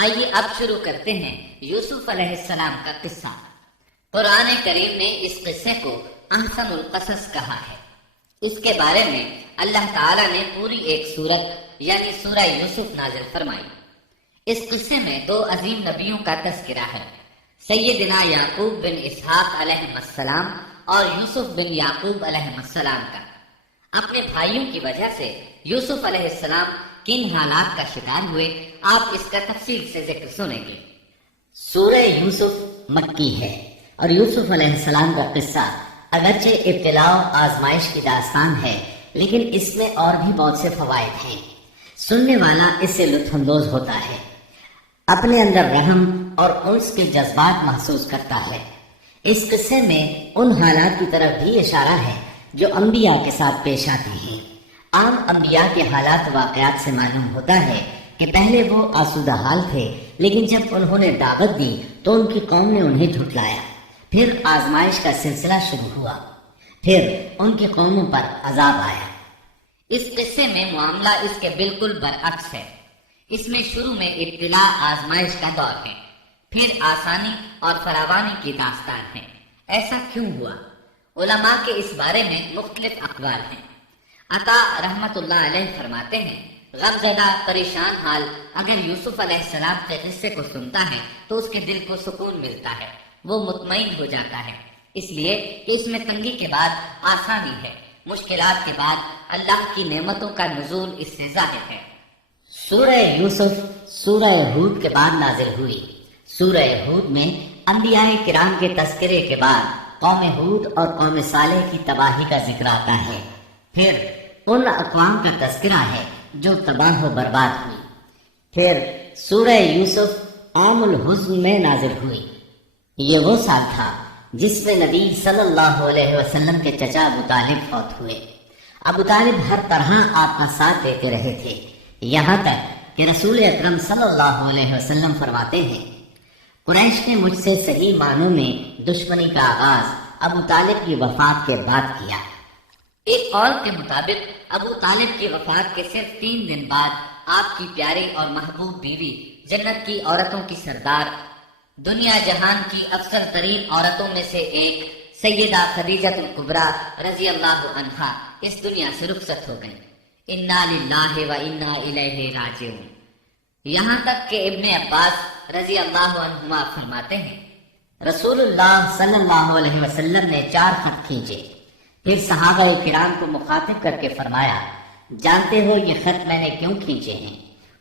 آئیے اب شروع کرتے ہیں یوسف علیہ السلام کا قصہ۔ قرآن کریم نے اس قصے کو احسن القصص کہا ہے۔ اس کے بارے میں اللہ تعالیٰ نے پوری ایک سورت یعنی سورہ یوسف نازل فرمائی۔ اس قصے میں دو عظیم نبیوں کا تذکرہ ہے، سیدنا یعقوب بن اسحاق علیہ السلام اور یوسف بن یعقوب علیہ السلام کا۔ اپنے بھائیوں کی وجہ سے یوسف علیہ السلام کن حالات کا شکار ہوئے، آپ اس کا تفصیل سے ذکر سنیں گے۔ سورہ یوسف مکی ہے اور یوسف علیہ السلام کا قصہ اگرچہ ابتلاء و آزمائش کی داستان ہے، لیکن اس میں اور بھی بہت سے فوائد ہیں۔ سننے والا اس سے لطف اندوز ہوتا ہے، اپنے اندر رحم اور انس کے جذبات محسوس کرتا ہے۔ اس قصے میں ان حالات کی طرف بھی اشارہ ہے جو انبیاء کے ساتھ پیش آتے ہیں۔ عام انبیاء کے حالات واقعات سے معلوم ہوتا ہے کہ پہلے وہ آسودہ حال تھے، لیکن جب انہوں نے دعوت دی تو ان کی قوم نے انہیں جھٹلایا، پھر آزمائش کا سلسلہ شروع ہوا، پھر ان کی قوموں پر عذاب آیا۔ اس قصے میں معاملہ اس کے بالکل برعکس ہے۔ اس میں شروع میں ابتلاء آزمائش کا دور ہے، پھر آسانی اور فراوانی کی داستان ہے۔ ایسا کیوں ہوا؟ علماء کے اس بارے میں مختلف اقوال ہیں۔ عطا رحمت اللہ علیہ فرماتے ہیں، غمزدہ پریشان حال اگر یوسف علیہ السلام کے قصے کو سنتا ہے تو اس کے دل کو سکون ملتا ہے، وہ مطمئن ہو جاتا ہے، اس لیے کہ اس میں تنگی کے بعد آسانی ہے، مشکلات کے بعد اللہ کی نعمتوں کا نزول اس سے ظاہر ہے۔ سورہ یوسف سورہ ہود کے بعد نازل ہوئی۔ سورہ ہود میں انبیاء کرام کے تذکرے کے بعد قوم ہود اور قوم صالح کی تباہی کا ذکر آتا ہے، پھر ان اقوام کا تذکرہ ہے جو تباہ و برباد ہوئی۔ پھر سورہ یوسف عام الحزن میں نازل ہوئی۔ یہ وہ سال تھا جس میں نبی صلی اللہ علیہ وسلم کے چچا ابو طالب فوت ہوئے۔ ابو طالب ہر طرح آپ کا ساتھ دیتے رہے تھے، یہاں تک کہ رسول اکرم صلی اللہ علیہ وسلم فرماتے ہیں، قریش نے مجھ سے صحیح معنوں میں دشمنی کا آغاز ابو طالب کی وفات کے بعد کیا۔ ایک قول کے مطابق ابو طالب کی وفات کے صرف 3 دن بعد آپ کی پیاری اور محبوب بیوی، جنت کی عورتوں کی سردار، دنیا جہان کی افضل ترین عورتوں میں سے ایک سیدہ خدیجہ الکبریٰ رضی اللہ عنہا اس دنیا سے رخصت ہو گئیں۔ انا للہ و انا الیہ راجعون۔ یہاں تک کہ ابن عباس رضی اللہ عنہما فرماتے ہیں، رسول اللہ صلی اللہ علیہ وسلم نے 4 خط کھینچے، پھر صحابہ کرام کو مخاطب کر کے فرمایا، جانتے ہو یہ خط میں نے کیوں کھینچے ہیں؟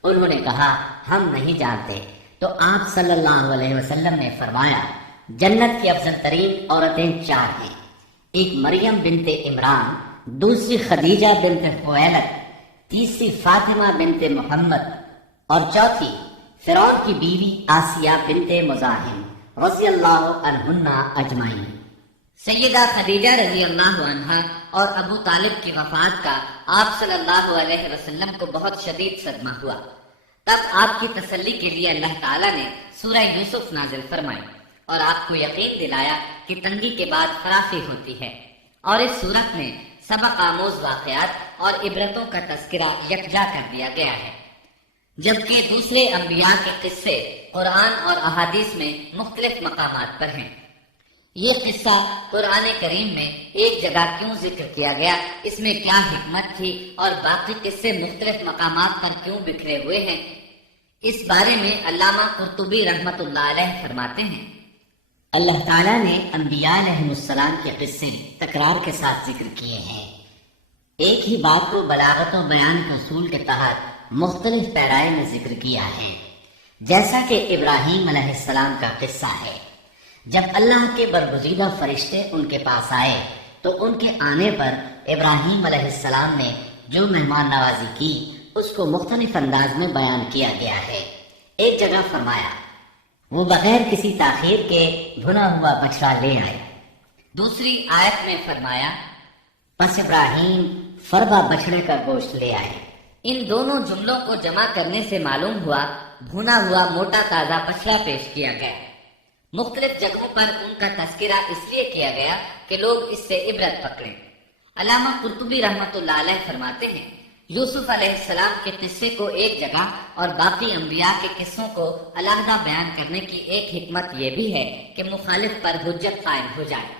انہوں نے کہا، ہم نہیں جانتے۔ تو آپ صلی اللہ علیہ وسلم نے فرمایا، جنت کی افضل ترین عورتیں 4 ہیں، ایک مریم بنت عمران، دوسری خدیجہ بنت خویلد، تیسری فاطمہ بنت محمد اور چوتھی فرعون کی بیوی آسیہ بنت مزاحم رضی اللہ عنہن اجمعین۔ سیدہ خدیجہ رضی اللہ عنہا اور ابو طالب کی وفات کا آپ صلی اللہ علیہ وسلم کو بہت شدید صدمہ ہوا۔ تب آپ کی تسلی کے لیے اللہ تعالیٰ نے سورہ یوسف نازل فرمائی اور آپ کو یقین دلایا کہ تنگی کے بعد فراخی ہوتی ہے، اور اس صورت میں سبق آموز واقعات اور عبرتوں کا تذکرہ یکجا کر دیا گیا ہے، جبکہ دوسرے انبیاء کے قصے قرآن اور احادیث میں مختلف مقامات پر ہیں۔ یہ قصہ قرآن کریم میں ایک جگہ کیوں ذکر کیا گیا، اس میں کیا حکمت تھی، اور باقی قصے مختلف مقامات پر کیوں بکھرے ہوئے ہیں، اس بارے میں علامہ قرطبی رحمت اللہ علیہ فرماتے ہیں، اللہ تعالیٰ نے انبیاء علیہ السلام کے قصے تکرار کے ساتھ ذکر کیے ہیں۔ ایک ہی بات کو بلاغت و بیان کے اصول کے تحت مختلف پیرائے میں ذکر کیا ہے، جیسا کہ ابراہیم علیہ السلام کا قصہ ہے۔ جب اللہ کے برگزیدہ فرشتے ان کے پاس آئے تو ان کے آنے پر ابراہیم علیہ السلام نے جو مہمان نوازی کی اس کو مختلف انداز میں بیان کیا گیا ہے۔ ایک جگہ فرمایا، وہ بغیر کسی تاخیر کے بھنا ہوا بچڑا لے آئے۔ دوسری آیت میں فرمایا، پس ابراہیم فربا بچڑے کا گوشت لے آئے۔ ان دونوں جملوں کو جمع کرنے سے معلوم ہوا بھنا ہوا موٹا تازہ بچڑا پیش کیا گیا۔ مختلف جگہوں پر ان کا تذکرہ اس لیے کیا گیا کہ لوگ اس سے عبرت پکڑیں۔ علامہ قرطبی رحمت اللہ علیہ فرماتے ہیں، یوسف علیہ السلام کے قصے کو ایک جگہ اور باقی انبیاء کے قصوں کو علیحدہ بیان کرنے کی ایک حکمت یہ بھی ہے کہ مخالف پر حجت قائم ہو جائے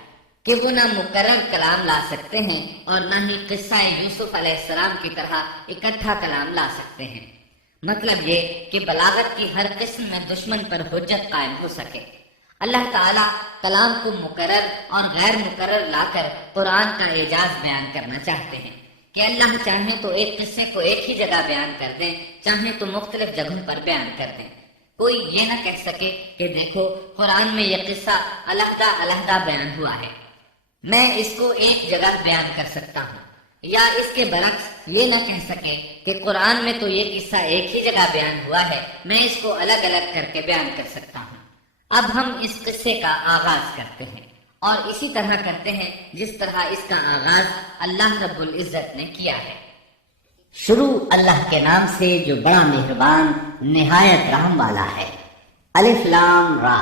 کہ وہ نہ مکرر کلام لا سکتے ہیں اور نہ ہی قصہ یوسف علیہ السلام کی طرح اکٹھا کلام لا سکتے ہیں۔ مطلب یہ کہ بلاغت کی ہر قسم میں دشمن پر حجت قائم ہو سکے۔ اللہ تعالیٰ کلام کو مکرر اور غیر مکرر لا کر قرآن کا اعجاز بیان کرنا چاہتے ہیں کہ اللہ چاہیں تو ایک قصے کو ایک ہی جگہ بیان کر دیں، چاہیں تو مختلف جگہوں پر بیان کر دیں۔ کوئی یہ نہ کہہ سکے کہ دیکھو قرآن میں یہ قصہ علیحدہ علیحدہ بیان ہوا ہے، میں اس کو ایک جگہ بیان کر سکتا ہوں، یا اس کے برعکس یہ نہ کہہ سکے کہ قرآن میں تو یہ قصہ ایک ہی جگہ بیان ہوا ہے، میں اس کو الگ الگ کر کے بیان کر سکتا ہوں۔ اب ہم اس قصے کا آغاز کرتے ہیں اور اسی طرح کرتے ہیں جس طرح اس کا آغاز اللہ رب العزت نے کیا ہے۔ شروع اللہ کے نام سے جو بڑا مہربان نہایت رحم والا ہے۔ الف لام را،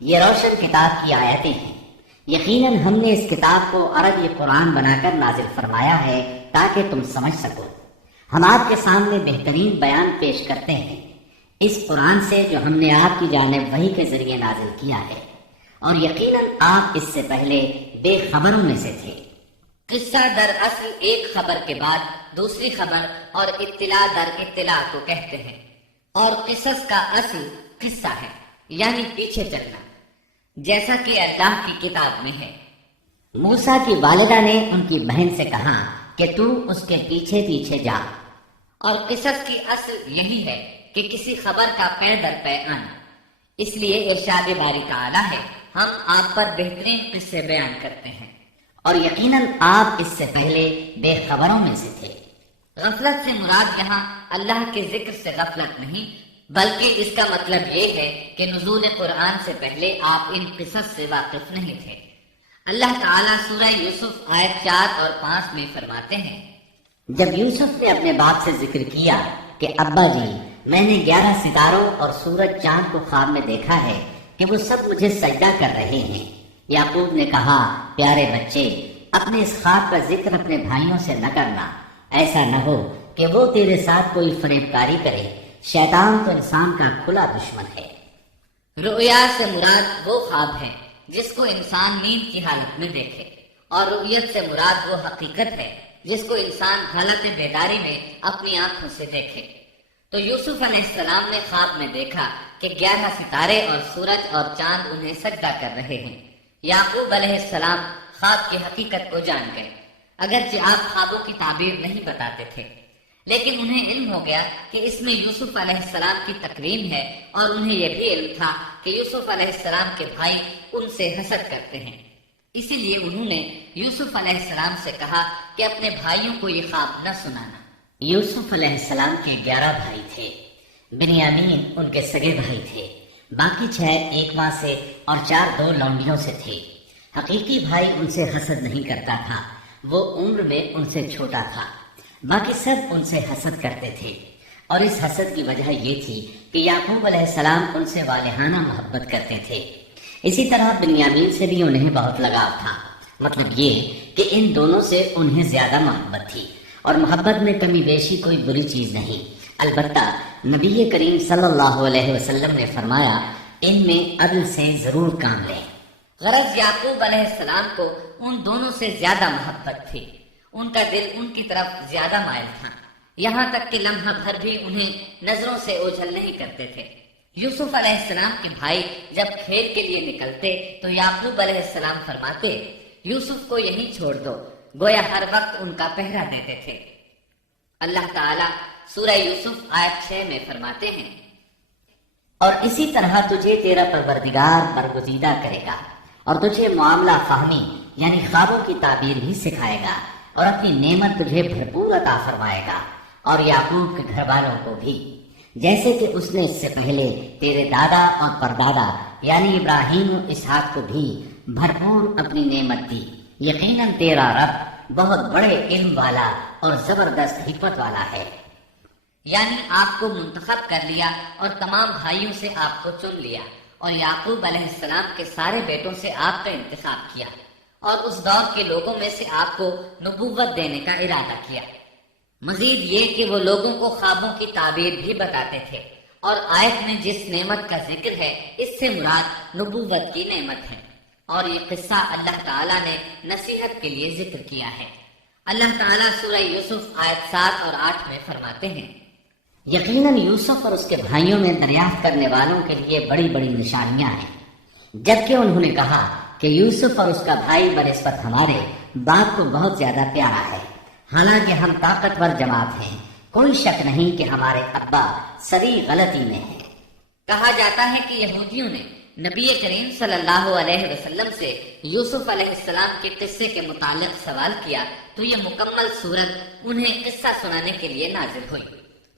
یہ روشن کتاب کی آیتیں ہیں۔ یقیناً ہم نے اس کتاب کو عربی قرآن بنا کر نازل فرمایا ہے تاکہ تم سمجھ سکو۔ ہم آپ کے سامنے بہترین بیان پیش کرتے ہیں اس قرآن سے جو ہم نے آپ کی جانب وحی کے ذریعے نازل کیا ہے، اور یقیناً آپ اس سے پہلے بے خبروں میں سے تھے۔ قصہ در اصل ایک خبر کے بعد دوسری خبر اور اطلاع در اطلاع کو کہتے ہیں، اور قصص کا اصل قصہ ہے یعنی پیچھے چلنا، جیسا کہ اللہ کی کتاب میں ہے۔ موسیٰ کی والدہ نے ان کی بہن سے کہا کہ تو اس کے پیچھے پیچھے جا، اور قصص کی اصل یہی ہے کہ کسی خبر کا پے در پے آنا۔ اس لیے ارشاد باری تعالی ہے، ہم آپ پر بہترین قصے بیان کرتے ہیں، اور یقیناً آپ اس سے پہلے بے خبروں میں سے تھے۔ غفلت سے مراد یہاں اللہ کے ذکر سے غفلت نہیں، بلکہ اس کا مطلب یہ ہے کہ نزول قرآن سے پہلے آپ ان قصص سے واقف نہیں تھے۔ اللہ تعالیٰ سورہ یوسف آیت 4 اور 5 میں فرماتے ہیں، جب یوسف نے اپنے باپ سے ذکر کیا کہ ابا جی، میں نے 11 ستاروں اور سورج چاند کو خواب میں دیکھا ہے کہ وہ سب مجھے سجدہ کر رہے ہیں، یعقوب نے کہا، پیارے بچے، اپنے اس خواب کا ذکر اپنے بھائیوں سے نہ کرنا، ایسا نہ ہو کہ وہ تیرے ساتھ کوئی فریب کاری کرے، شیطان تو انسان کا کھلا دشمن ہے۔ رؤیا سے مراد وہ خواب ہے جس کو انسان نیند کی حالت میں دیکھے، اور رؤیت سے مراد وہ حقیقت ہے جس کو انسان حالت بیداری میں اپنی آنکھوں سے دیکھے۔ تو یوسف علیہ السلام نے خواب میں دیکھا کہ 11 ستارے اور سورج اور چاند انہیں سجدہ کر رہے ہیں۔ یعقوب علیہ السلام خواب کی حقیقت کو جان گئے، اگرچہ آپ خوابوں کی تعبیر نہیں بتاتے تھے، لیکن انہیں علم ہو گیا کہ اس میں یوسف علیہ السلام کی تکریم ہے، اور انہیں یہ بھی علم تھا کہ یوسف علیہ السلام کے بھائی ان سے حسد کرتے ہیں۔ اسی لیے انہوں نے یوسف علیہ السلام سے کہا کہ اپنے بھائیوں کو یہ خواب نہ سنانا۔ یوسف علیہ السلام کے 11 بھائی تھے، بنیامین ان کے سگے بھائی تھے، باقی 6 ایک ماں سے اور 4 2 لونڈیوں سے تھے۔ حقیقی بھائی ان سے حسد نہیں کرتا تھا، وہ عمر میں ان سے چھوٹا تھا، باقی سب ان سے حسد کرتے تھے، اور اس حسد کی وجہ یہ تھی کہ یعقوب علیہ السلام ان سے والہانہ محبت کرتے تھے۔ اسی طرح بنیامین سے بھی انہیں بہت لگاؤ تھا، مطلب یہ کہ ان دونوں سے انہیں زیادہ محبت تھی، اور محبت میں کمی بیشی کوئی بری چیز نہیں، البتہ نبی کریم صلی اللہ علیہ وسلم نے فرمایا، ان میں عدل سے ضرور کام لیں۔ غرض یعقوب علیہ السلام کو ان دونوں سے زیادہ محبت تھی، ان کا دل ان کی طرف زیادہ مائل تھا، یہاں تک کہ لمحہ بھر بھی انہیں نظروں سے اوجھل نہیں کرتے تھے۔ یوسف علیہ السلام کے بھائی جب کھیل کے لیے نکلتے تو یعقوب علیہ السلام فرماتے، یوسف کو یہیں چھوڑ دو، گویا ہر وقت ان کا پہرا دیتے تھے۔ اللہ تعالیٰ سورہ یوسف آیت 6 میں فرماتے ہیں، اور اسی طرح تجھے تیرا پروردگار برگزیدہ کرے گا، اور تجھے معاملہ فہمی یعنی خوابوں کی تعبیر بھی سکھائے گا، اور اپنی نعمت تجھے بھرپور عطا فرمائے گا، اور یعقوب کے گھر والوں کو بھی، جیسے کہ اس نے اس سے پہلے تیرے دادا اور پردادا یعنی ابراہیم و اسحاق کو بھی بھرپور اپنی نعمت دی۔ یقیناً تیرا رب بہت بڑے علم والا اور زبردست حکمت والا ہے۔ یعنی آپ کو منتخب کر لیا اور تمام بھائیوں سے آپ کو چن لیا، اور یعقوب علیہ السلام کے سارے بیٹوں سے آپ کا انتخاب کیا، اور اس دور کے لوگوں میں سے آپ کو نبوت دینے کا ارادہ کیا۔ مزید یہ کہ وہ لوگوں کو خوابوں کی تعبیر بھی بتاتے تھے، اور آیت میں جس نعمت کا ذکر ہے اس سے مراد نبوت کی نعمت ہے، اور یہ قصہ اللہ تعالیٰ نے نصیحت کے لیے ذکر کیا ہے۔ اللہ تعالیٰ سورہ یوسف آیت 7 اور 8 میں فرماتے ہیں، یقیناً یوسف اور اس کے بھائیوں میں دریافت کرنے والوں کے لیے بڑی بڑی نشانیاں ہیں، جبکہ انہوں نے کہا کہ یوسف اور اس کا بھائی بنسبت ہمارے باپ کو بہت زیادہ پیارا ہے، حالانکہ ہم طاقتور جماعت ہیں، کوئی شک نہیں کہ ہمارے ابا سری غلطی میں ہیں۔ کہا جاتا ہے کہ یہودیوں نے نبی کریم صلی اللہ علیہ وسلم سے یوسف علیہ السلام کے قصے کے متعلق سوال کیا تو یہ مکمل صورت انہیں قصہ سنانے کے لیے نازل ہوئی،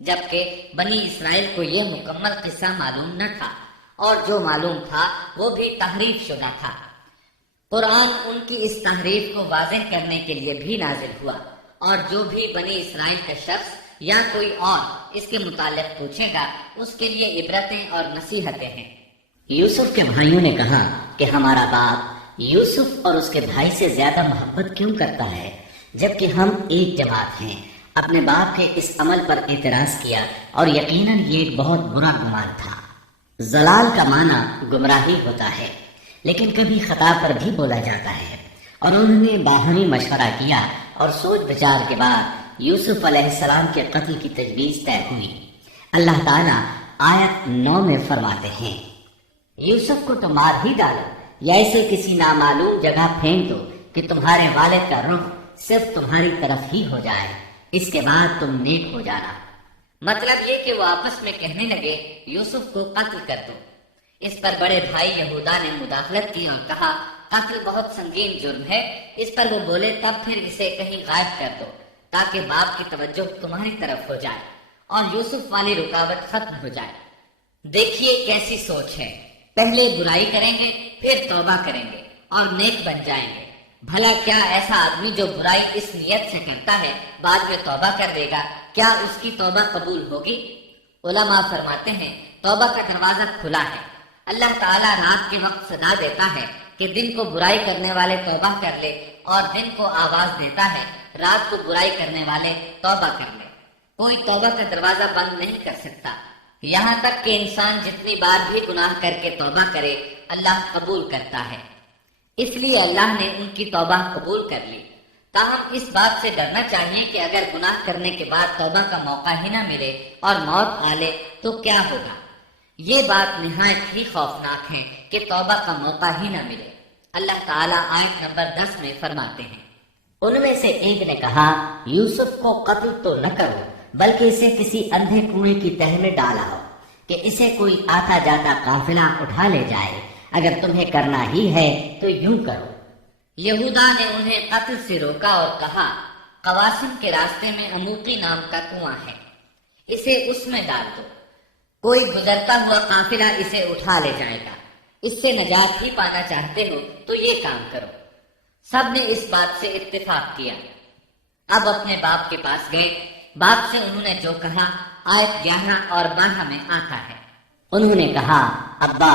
جبکہ بنی اسرائیل کو یہ مکمل قصہ معلوم نہ تھا، اور جو معلوم تھا وہ بھی تحریف شدہ تھا۔ قرآن ان کی اس تحریف کو واضح کرنے کے لیے بھی نازل ہوا، اور جو بھی بنی اسرائیل کا شخص یا کوئی اور اس کے متعلق پوچھے گا اس کے لیے عبرتیں اور نصیحتیں ہیں۔ یوسف کے بھائیوں نے کہا کہ ہمارا باپ یوسف اور اس کے بھائی سے زیادہ محبت کیوں کرتا ہے، جبکہ ہم ایک جماعت ہیں۔ اپنے باپ کے اس عمل پر اعتراض کیا، اور یقیناً یہ ایک بہت برا گمان تھا۔ زلال کا معنی گمراہی ہوتا ہے، لیکن کبھی خطا پر بھی بولا جاتا ہے، اور انہوں نے باہمی مشورہ کیا اور سوچ بچار کے بعد یوسف علیہ السلام کے قتل کی تجویز طے ہوئی۔ اللہ تعالیٰ آیت 9 میں فرماتے ہیں، یوسف کو تو مار ہی ڈالو یا اسے کسی نامعلوم جگہ پھینک دو کہ تمہارے والد کا رخ صرف تمہاری طرف ہی ہو جائے، اس کے بعد تم نیک ہو جانا۔ مطلب یہ کہ وہ آپس میں کہنے لگے یوسف کو قتل کر دو۔ اس پر بڑے بھائی یہودا نے مداخلت کی اور کہا قتل بہت سنگین جرم ہے۔ اس پر وہ بولے تب پھر اسے کہیں غائب کر دو تاکہ باپ کی توجہ تمہاری طرف ہو جائے اور یوسف والی رکاوٹ ختم ہو جائے۔ دیکھیے کیسی سوچ ہے، پہلے برائی کریں گے پھر توبہ کریں گے اور نیک بن جائیں گے۔ بھلا کیا ایسا آدمی جو برائی اس نیت سے کرتا ہے بعد میں توبہ کر دے گا، کیا اس کی توبہ قبول ہوگی؟ علماء فرماتے ہیں توبہ کا دروازہ کھلا ہے۔ اللہ تعالیٰ رات کے وقت صدا دیتا ہے کہ دن کو برائی کرنے والے توبہ کر لے، اور دن کو آواز دیتا ہے رات کو برائی کرنے والے توبہ کر لے۔ کوئی توبہ کا دروازہ بند نہیں کر سکتا، یہاں تک کہ انسان جتنی بار بھی گناہ کر کے توبہ کرے اللہ قبول کرتا ہے۔ اس لیے اللہ نے ان کی توبہ قبول کر لی۔ تاہم اس بات سے ڈرنا چاہیے کہ اگر گناہ کرنے کے بعد توبہ کا موقع ہی نہ ملے اور موت آ لے تو کیا ہوگا۔ یہ بات نہایت ہی خوفناک ہے کہ توبہ کا موقع ہی نہ ملے۔ اللہ تعالیٰ آیت نمبر 10 میں فرماتے ہیں، ان میں سے ایک نے کہا یوسف کو قتل تو نہ کرو بلکہ اسے کسی اندھے کنویں کی تہ میں ڈالاؤ کہ اسے کوئی آتا جاتا قافلہ اٹھا لے جائے، اگر تمہیں کرنا ہی ہے تو یوں کرو۔ یہودا نے انہیں قتل سے روکا اور کہا قواسم کے راستے میں عموقی نام کا کنواں ہے، اسے اس میں ڈال دو، کوئی گزرتا ہوا قافلہ اسے اٹھا لے جائے گا۔ اس سے نجات ہی پانا چاہتے ہو تو یہ کام کرو۔ سب نے اس بات سے اتفاق کیا۔ اب اپنے باپ کے پاس گئے، باپ سے انہوں نے جو کہا آیت 11 اور 12 میں آتا ہے۔ انہوں نے کہا ابا،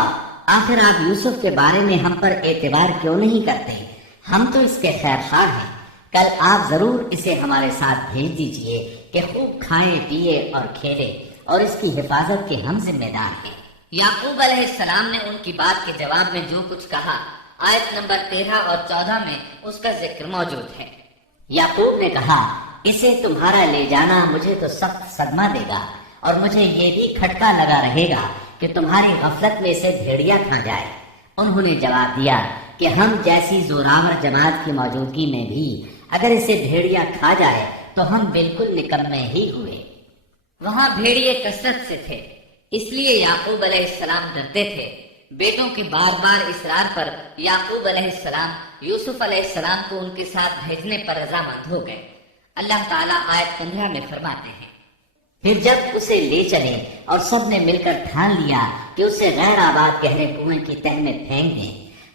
آخر آپ یوسف کے بارے میں ہم پر اعتبار کیوں نہیں کرتے؟ ہم تو اس کے خیر خواہ ہیں، کل آپ ضرور اسے ہمارے ساتھ بھیج دیجئے کہ خوب کھائے پیے اور کھیلے، اور اس کی حفاظت کے ہم ذمہ دار ہیں۔ یعقوب علیہ السلام نے ان کی بات کے جواب میں جو کچھ کہا آیت نمبر 13 اور 14 میں اس کا ذکر موجود ہے۔ یعقوب نے کہا اسے تمہارا لے جانا مجھے تو سخت صدمہ دے گا، اور مجھے یہ بھی کھٹکا لگا رہے گا کہ تمہاری غفلت میں اسے بھیڑیا کھا جائے۔ انہوں نے جواب دیا کہ ہم جیسی زوراور جماعت کی موجودگی میں بھی اگر اسے بھیڑیا کھا جائے تو ہم بالکل نکمے ہی ہوئے۔ وہاں بھیڑیے کثرت سے تھے، اس لیے یعقوب علیہ السلام ڈرتے تھے۔ بیٹوں کے بار بار اصرار پر یعقوب علیہ السلام یوسف علیہ السلام کو ان کے ساتھ بھیجنے پر رضامند ہو گئے۔ اللہ تعالیٰ آیت 15 میں فرماتے ہیں، پھر جب اسے لے چلے اور سب نے مل کر ٹھان لیا کہ اسے غیر آباد گہرے کنویں کی تہ میں پھینک دیں،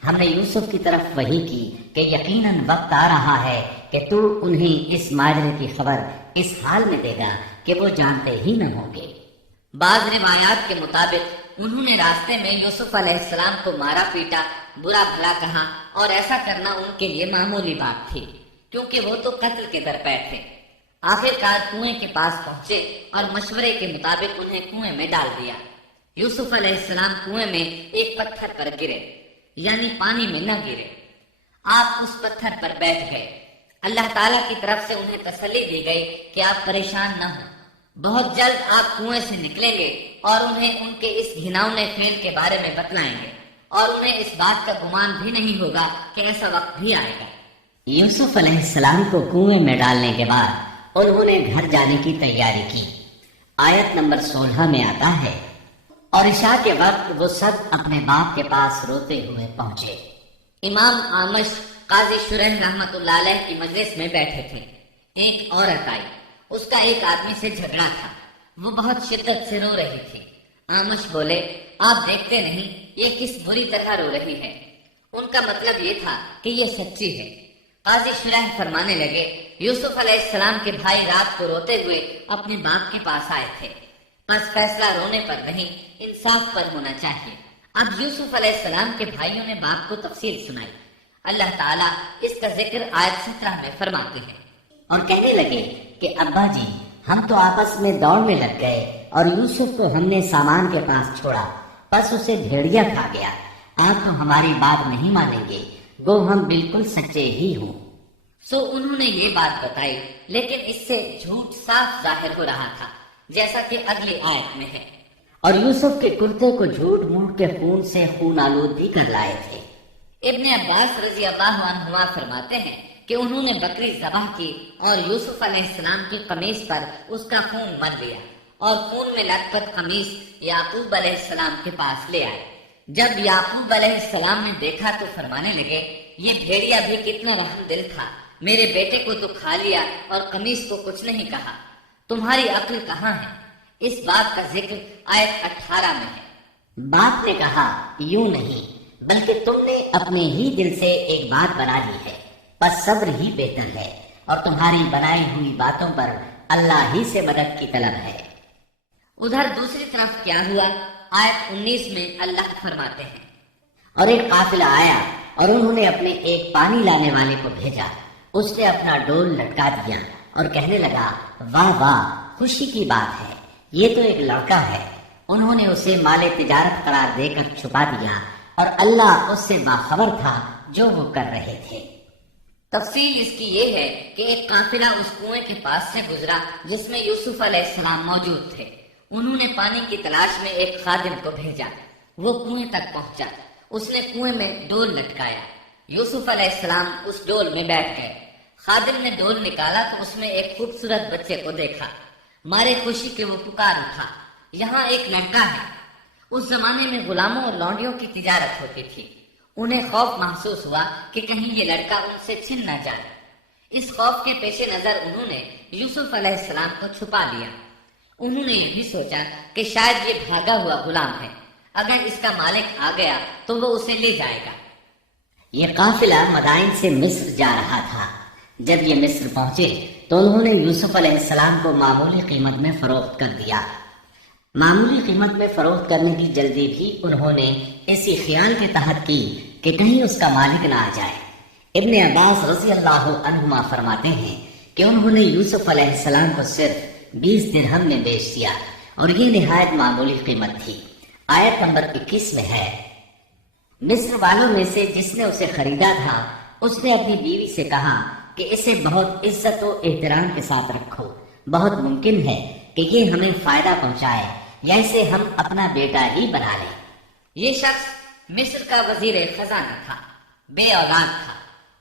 ہم نے یوسف کی طرف وحی کی کہ یقیناً وقت آ رہا ہے کہ تو انہیں اس ماجرے کی خبر اس حال میں دے گا کہ وہ جانتے ہی نہ ہوں گے۔ بعض روایات کے مطابق انہوں نے راستے میں یوسف علیہ السلام کو مارا پیٹا، برا بھلا کہا، اور ایسا کرنا ان کے لیے معمولی بات تھی کیونکہ وہ تو قتل کے درپے تھے۔ آخرکار کنویں کے پاس پہنچے اور مشورے کے مطابق انہیں کنویں میں ڈال دیا۔ یوسف علیہ السلام کنویں میں ایک پتھر پر گرے، یعنی پانی میں نہ گرے۔ آپ اس پتھر پر بیٹھ گئے۔ اللہ تعالیٰ کی طرف سے انہیں تسلی دی گئی کہ آپ پریشان نہ ہوں، بہت جلد آپ کنویں سے نکلیں گے اور انہیں ان کے اس گھناؤنے فعل کے بارے میں بتلائیں گے، اور انہیں اس بات کا گمان بھی نہیں ہوگا کہ ایسا وقت بھی آئے گا۔ یوسف علیہ السلام کو کنویں میں ڈالنے کے بعد انہوں نے گھر جانے کی تیاری کی۔ آیت نمبر 16 میں آتا ہے، اور عشاء کے وقت وہ سب اپنے باپ کے پاس روتے ہوئے پہنچے۔ امام آمش قاضی شریح رحمت اللہ علیہ کی مجلس میں بیٹھے تھے۔ ایک عورت آئی، اس کا ایک آدمی سے جھگڑا تھا، وہ بہت شدت سے رو رہی تھی۔ آمش بولے، آپ دیکھتے نہیں یہ کس بری طرح رو رہی ہے؟ ان کا مطلب یہ تھا کہ یہ سچی ہے۔ قاضی شریح فرمانے لگے، یوسف علیہ السلام کے بھائی رات کو روتے ہوئے اپنے باپ کے پاس آئے تھے، بس فیصلہ رونے پر نہیں، انصاف پر ہونا چاہیے۔ اب یوسف علیہ السلام کے بھائیوں نے باپ کو تفصیل سنائی۔ اللہ تعالیٰ اس کا ذکر آیت 17 میں فرماتے ہیں، اور کہنے لگے کہ ابا جی، ہم تو آپس میں دوڑنے لگ گئے اور یوسف کو ہم نے سامان کے پاس چھوڑا، بس اسے بھیڑیا کھا گیا۔ آپ تو ہماری بات نہیں مانیں گے، گو ہم بالکل سچے ہی ہوں۔ سو انہوں نے یہ بات بتائی، لیکن اس سے جھوٹ صاف ظاہر ہو رہا تھا، جیسا کہ اگلی آیت میں ہے۔ اور یوسف کے کرتے کو جھوٹ موٹ کے خون سے خون آلود بھی کر لائے تھے۔ ابن عباس رضی اللہ عنہما فرماتے ہیں کہ انہوں نے بکری ذبح کی اور یوسف علیہ السلام کی قمیص پر اس کا خون مل لیا، اور خون میں لت پت قمیص یعقوب علیہ السلام کے پاس لے آئے۔ جب یعقوب علیہ السلام نے دیکھا تو فرمانے لگے، یہ بھیڑیا بھی کتنا رحم دل تھا، میرے بیٹے کو تو کھا لیا اور قمیص کو کچھ نہیں کہا، تمہاری عقل کہاں ہے؟ اس بات کا ذکر آیت 18 میں ہے۔ باپ نے کہا، یوں نہیں، بلکہ تم نے اپنے ہی دل سے ایک بات بنا لی ہے، بس صبر ہی بہتر ہے، اور تمہاری بنائی ہوئی باتوں پر اللہ ہی سے مدد کی طلب ہے۔ ادھر دوسری طرف کیا ہوا؟ آیت 19 میں اللہ فرماتے ہیں، اور ایک قافلہ آیا اور انہوں نے اپنے ایک پانی لانے والے کو بھیجا، اس نے اپنا ڈول لٹکا دیا اور کہنے لگا، واہ واہ، خوشی کی بات ہے، یہ تو ایک لڑکا ہے۔ انہوں نے اسے مال تجارت قرار دے کر چھپا دیا، اور اللہ اس سے باخبر تھا جو وہ کر رہے تھے۔ تفصیل اس کی یہ ہے کہ ایک قافلہ اس کنویں کے پاس سے گزرا جس میں یوسف علیہ السلام موجود تھے۔ انہوں نے پانی کی تلاش میں ایک خادم کو بھیجا، وہ کنویں تک پہنچا، اس نے کنویں میں ڈول لٹکایا، یوسف علیہ السلام اس ڈول میں بیٹھ گئے۔ خادم نے ڈول نکالا تو اس میں ایک خوبصورت بچے کو دیکھا، مارے خوشی کے وہ پکار اٹھا، یہاں ایک لڑکا ہے۔ اس زمانے میں غلاموں اور لونڈیوں کی تجارت ہوتی تھی، انہیں خوف محسوس ہوا کہ کہیں یہ لڑکا ان سے چھن نہ جائے۔ اس خوف کے پیش نظر انہوں نے یوسف علیہ السلام کو چھپا لیا۔ انہوں نے یہ بھی سوچا کہ شاید یہ بھاگا ہوا غلام ہے، اگر اس کا مالک آ گیا تو وہ اسے لے جائے گا۔ یہ قافلہ مدائن سے مصر جا رہا تھا۔ جب یہ مصر پہنچے تو انہوں نے یوسف علیہ السلام کو معمولی قیمت میں فروخت کر دیا۔ معمولی قیمت میں فروخت کرنے کی جلدی بھی انہوں نے اسی خیال کے تحت کی کہ کہیں اس کا مالک نہ آ جائے۔ ابن عباس رضی اللہ عنہما فرماتے ہیں کہ انہوں نے یوسف علیہ السلام کو صرف 20 درہم میں بیچ دیا، اور یہ نہایت معمولی قیمت تھی۔ آیت نمبر 21 میں ہے، مصر والوں میں سے جس نے اسے خریدا تھا اس نے اپنی بیوی سے کہا کہ اسے بہت عزت و احترام کے ساتھ رکھو، بہت ممکن ہے کہ یہ ہمیں فائدہ پہنچائے یا اسے ہم اپنا بیٹا ہی بنا لیں۔ یہ شخص مصر کا وزیر خزانہ تھا، بے اولاد تھا۔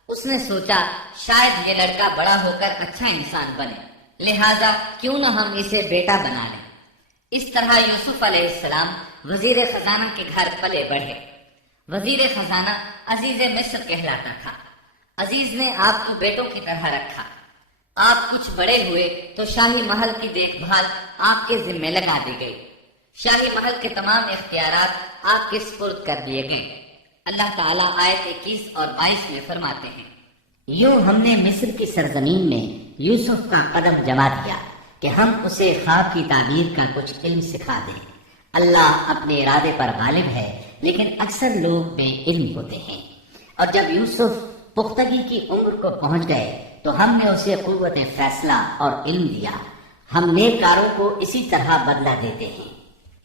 اس نے سوچا شاید یہ لڑکا بڑا ہو کر اچھا انسان بنے، لہذا کیوں نہ ہم اسے بیٹا بنا لیں۔ اس طرح یوسف علیہ السلام وزیر خزانہ کے گھر پلے بڑھے۔ وزیر خزانہ عزیز مصر کہلاتا تھا۔ عزیز نے آپ کو بیٹوں کی طرح رکھا۔ آپ کچھ بڑے ہوئے تو شاہی محل کی دیکھ بھال آپ کے ذمہ لگا دی گئی۔ شاہی محل کے تمام اختیارات آپ کے سپرد کر دیے گئے۔ اللہ تعالیٰ آیت 21 اور 22 میں فرماتے ہیں، یوں ہم نے مصر کی سرزمین میں یوسف کا قدم جما دیا کہ ہم اسے خواب کی تعبیر کا کچھ علم سکھا دیں۔ اللہ اپنے ارادے پر غالب ہے، لیکن اکثر لوگ بے علم ہوتے ہیں۔ اور جب یوسف پختگی کی عمر کو پہنچ گئے تو ہم نے اسے قوت فیصلہ اور علم دیا. ہم نیک کاروں کو اسی طرح بدلہ دیتے ہیں.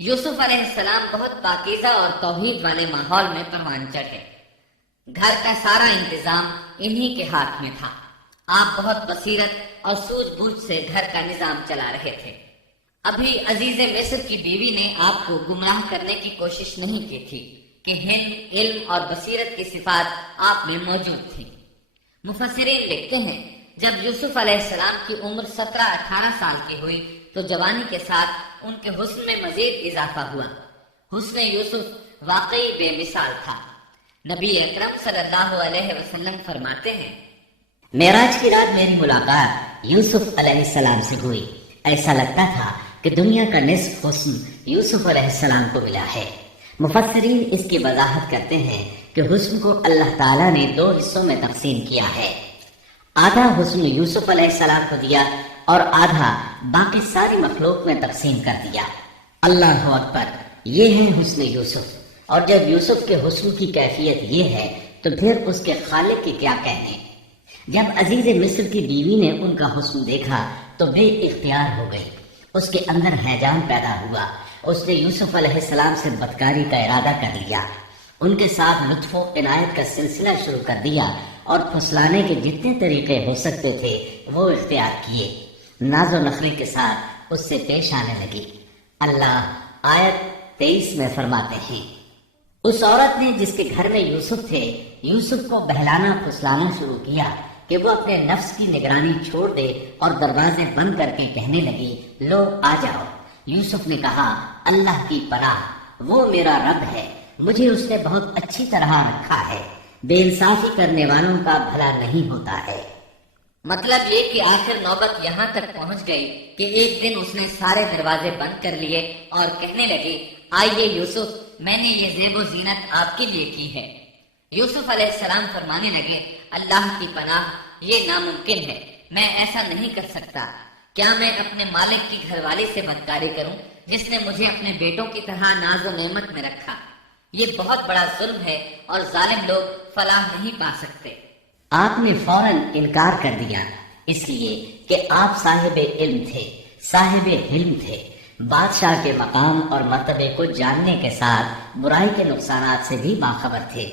یوسف علیہ السلام بہت پاکیزہ اور توحید والے ماحول میں پروان چڑھے. گھر کا سارا انتظام انہی کے ہاتھ میں تھا. آپ بہت بصیرت اور سوجھ بوجھ سے گھر کا نظام چلا رہے تھے. ابھی عزیز مصر کی بیوی نے آپ کو گمراہ کرنے کی کوشش نہیں کی تھی کہ علم اور بصیرت کی صفات آپ میں موجود تھی. مفسرین لکھتے ہیں جب یوسف علیہ السلام کی عمر 17-18 سال کی ہوئی تو جوانی کے ساتھ ان کے حسن میں مزید اضافہ ہوا. حسن یوسف واقعی بے مثال تھا. نبی اکرم صلی اللہ علیہ وسلم فرماتے ہیں معراج کی رات میری ملاقات یوسف علیہ السلام سے ہوئی. ایسا لگتا تھا کہ دنیا کا نصف حسن یوسف علیہ السلام کو ملا ہے. مفسرین اس کی وضاحت کرتے ہیں کہ حسن کو اللہ تعالیٰ نے 2 حصوں میں تقسیم کیا ہے. آدھا حسن یوسف علیہ السلام کو دیا اور آدھا باقی ساری مخلوق میں تقسیم کر دیا. اللہ اکبر، یہ ہے حسن یوسف. اور جب یوسف کے حسن کی کیفیت یہ ہے تو پھر اس کے خالق کے کیا کہنے. جب عزیز مصر کی بیوی نے ان کا حسن دیکھا تو بے اختیار ہو گئی. اس کے اندر ہیجان پیدا ہوا. اس نے یوسف علیہ السلام سے بدکاری کا ارادہ کر لیا. ان کے ساتھ لطف و عنایت کا سلسلہ شروع کر دیا اور پھسلانے کے جتنے طریقے ہو سکتے تھے وہ اختیار کیے. ناز و نخرے کے ساتھ اس سے پیش آنے لگی. اللہ آیت 23 میں فرماتے ہیں اس عورت نے جس کے گھر میں یوسف تھے یوسف کو بہلانا پھسلانا شروع کیا کہ وہ اپنے نفس کی نگرانی چھوڑ دے اور دروازے بند کر کے کہنے لگی لو آ جاؤ. یوسف نے کہا اللہ کی پناہ، وہ میرا رب ہے، مجھے اس نے بہت اچھی طرح رکھا ہے. بے انصافی کرنے والوں کا بھلا نہیں ہوتا ہے. مطلب یہ کہ آخر نوبت یہاں تک پہنچ گئی کہ ایک دن اس نے سارے دروازے بند کر لیے اور کہنے لگی آئیے یوسف، میں نے یہ زیب و زینت آپ کے لیے کی ہے. یوسف علیہ السلام فرمانے لگے اللہ کی پناہ، یہ ناممکن ہے، میں ایسا نہیں کر سکتا. کیا میں اپنے مالک کی گھر والی سے بدکاری کروں جس نے مجھے اپنے بیٹوں کی طرح ناز و نعمت میں رکھا؟ یہ بہت بڑا ظلم ہے اور ظالم لوگ فلاح نہیں پا سکتے. آپ نے فوراً انکار کر دیا اس لیے کہ آپ صاحب علم تھے، صاحب حلم تھے، بادشاہ کے مقام اور مرتبے کو جاننے کے ساتھ برائی کے نقصانات سے بھی باخبر تھے.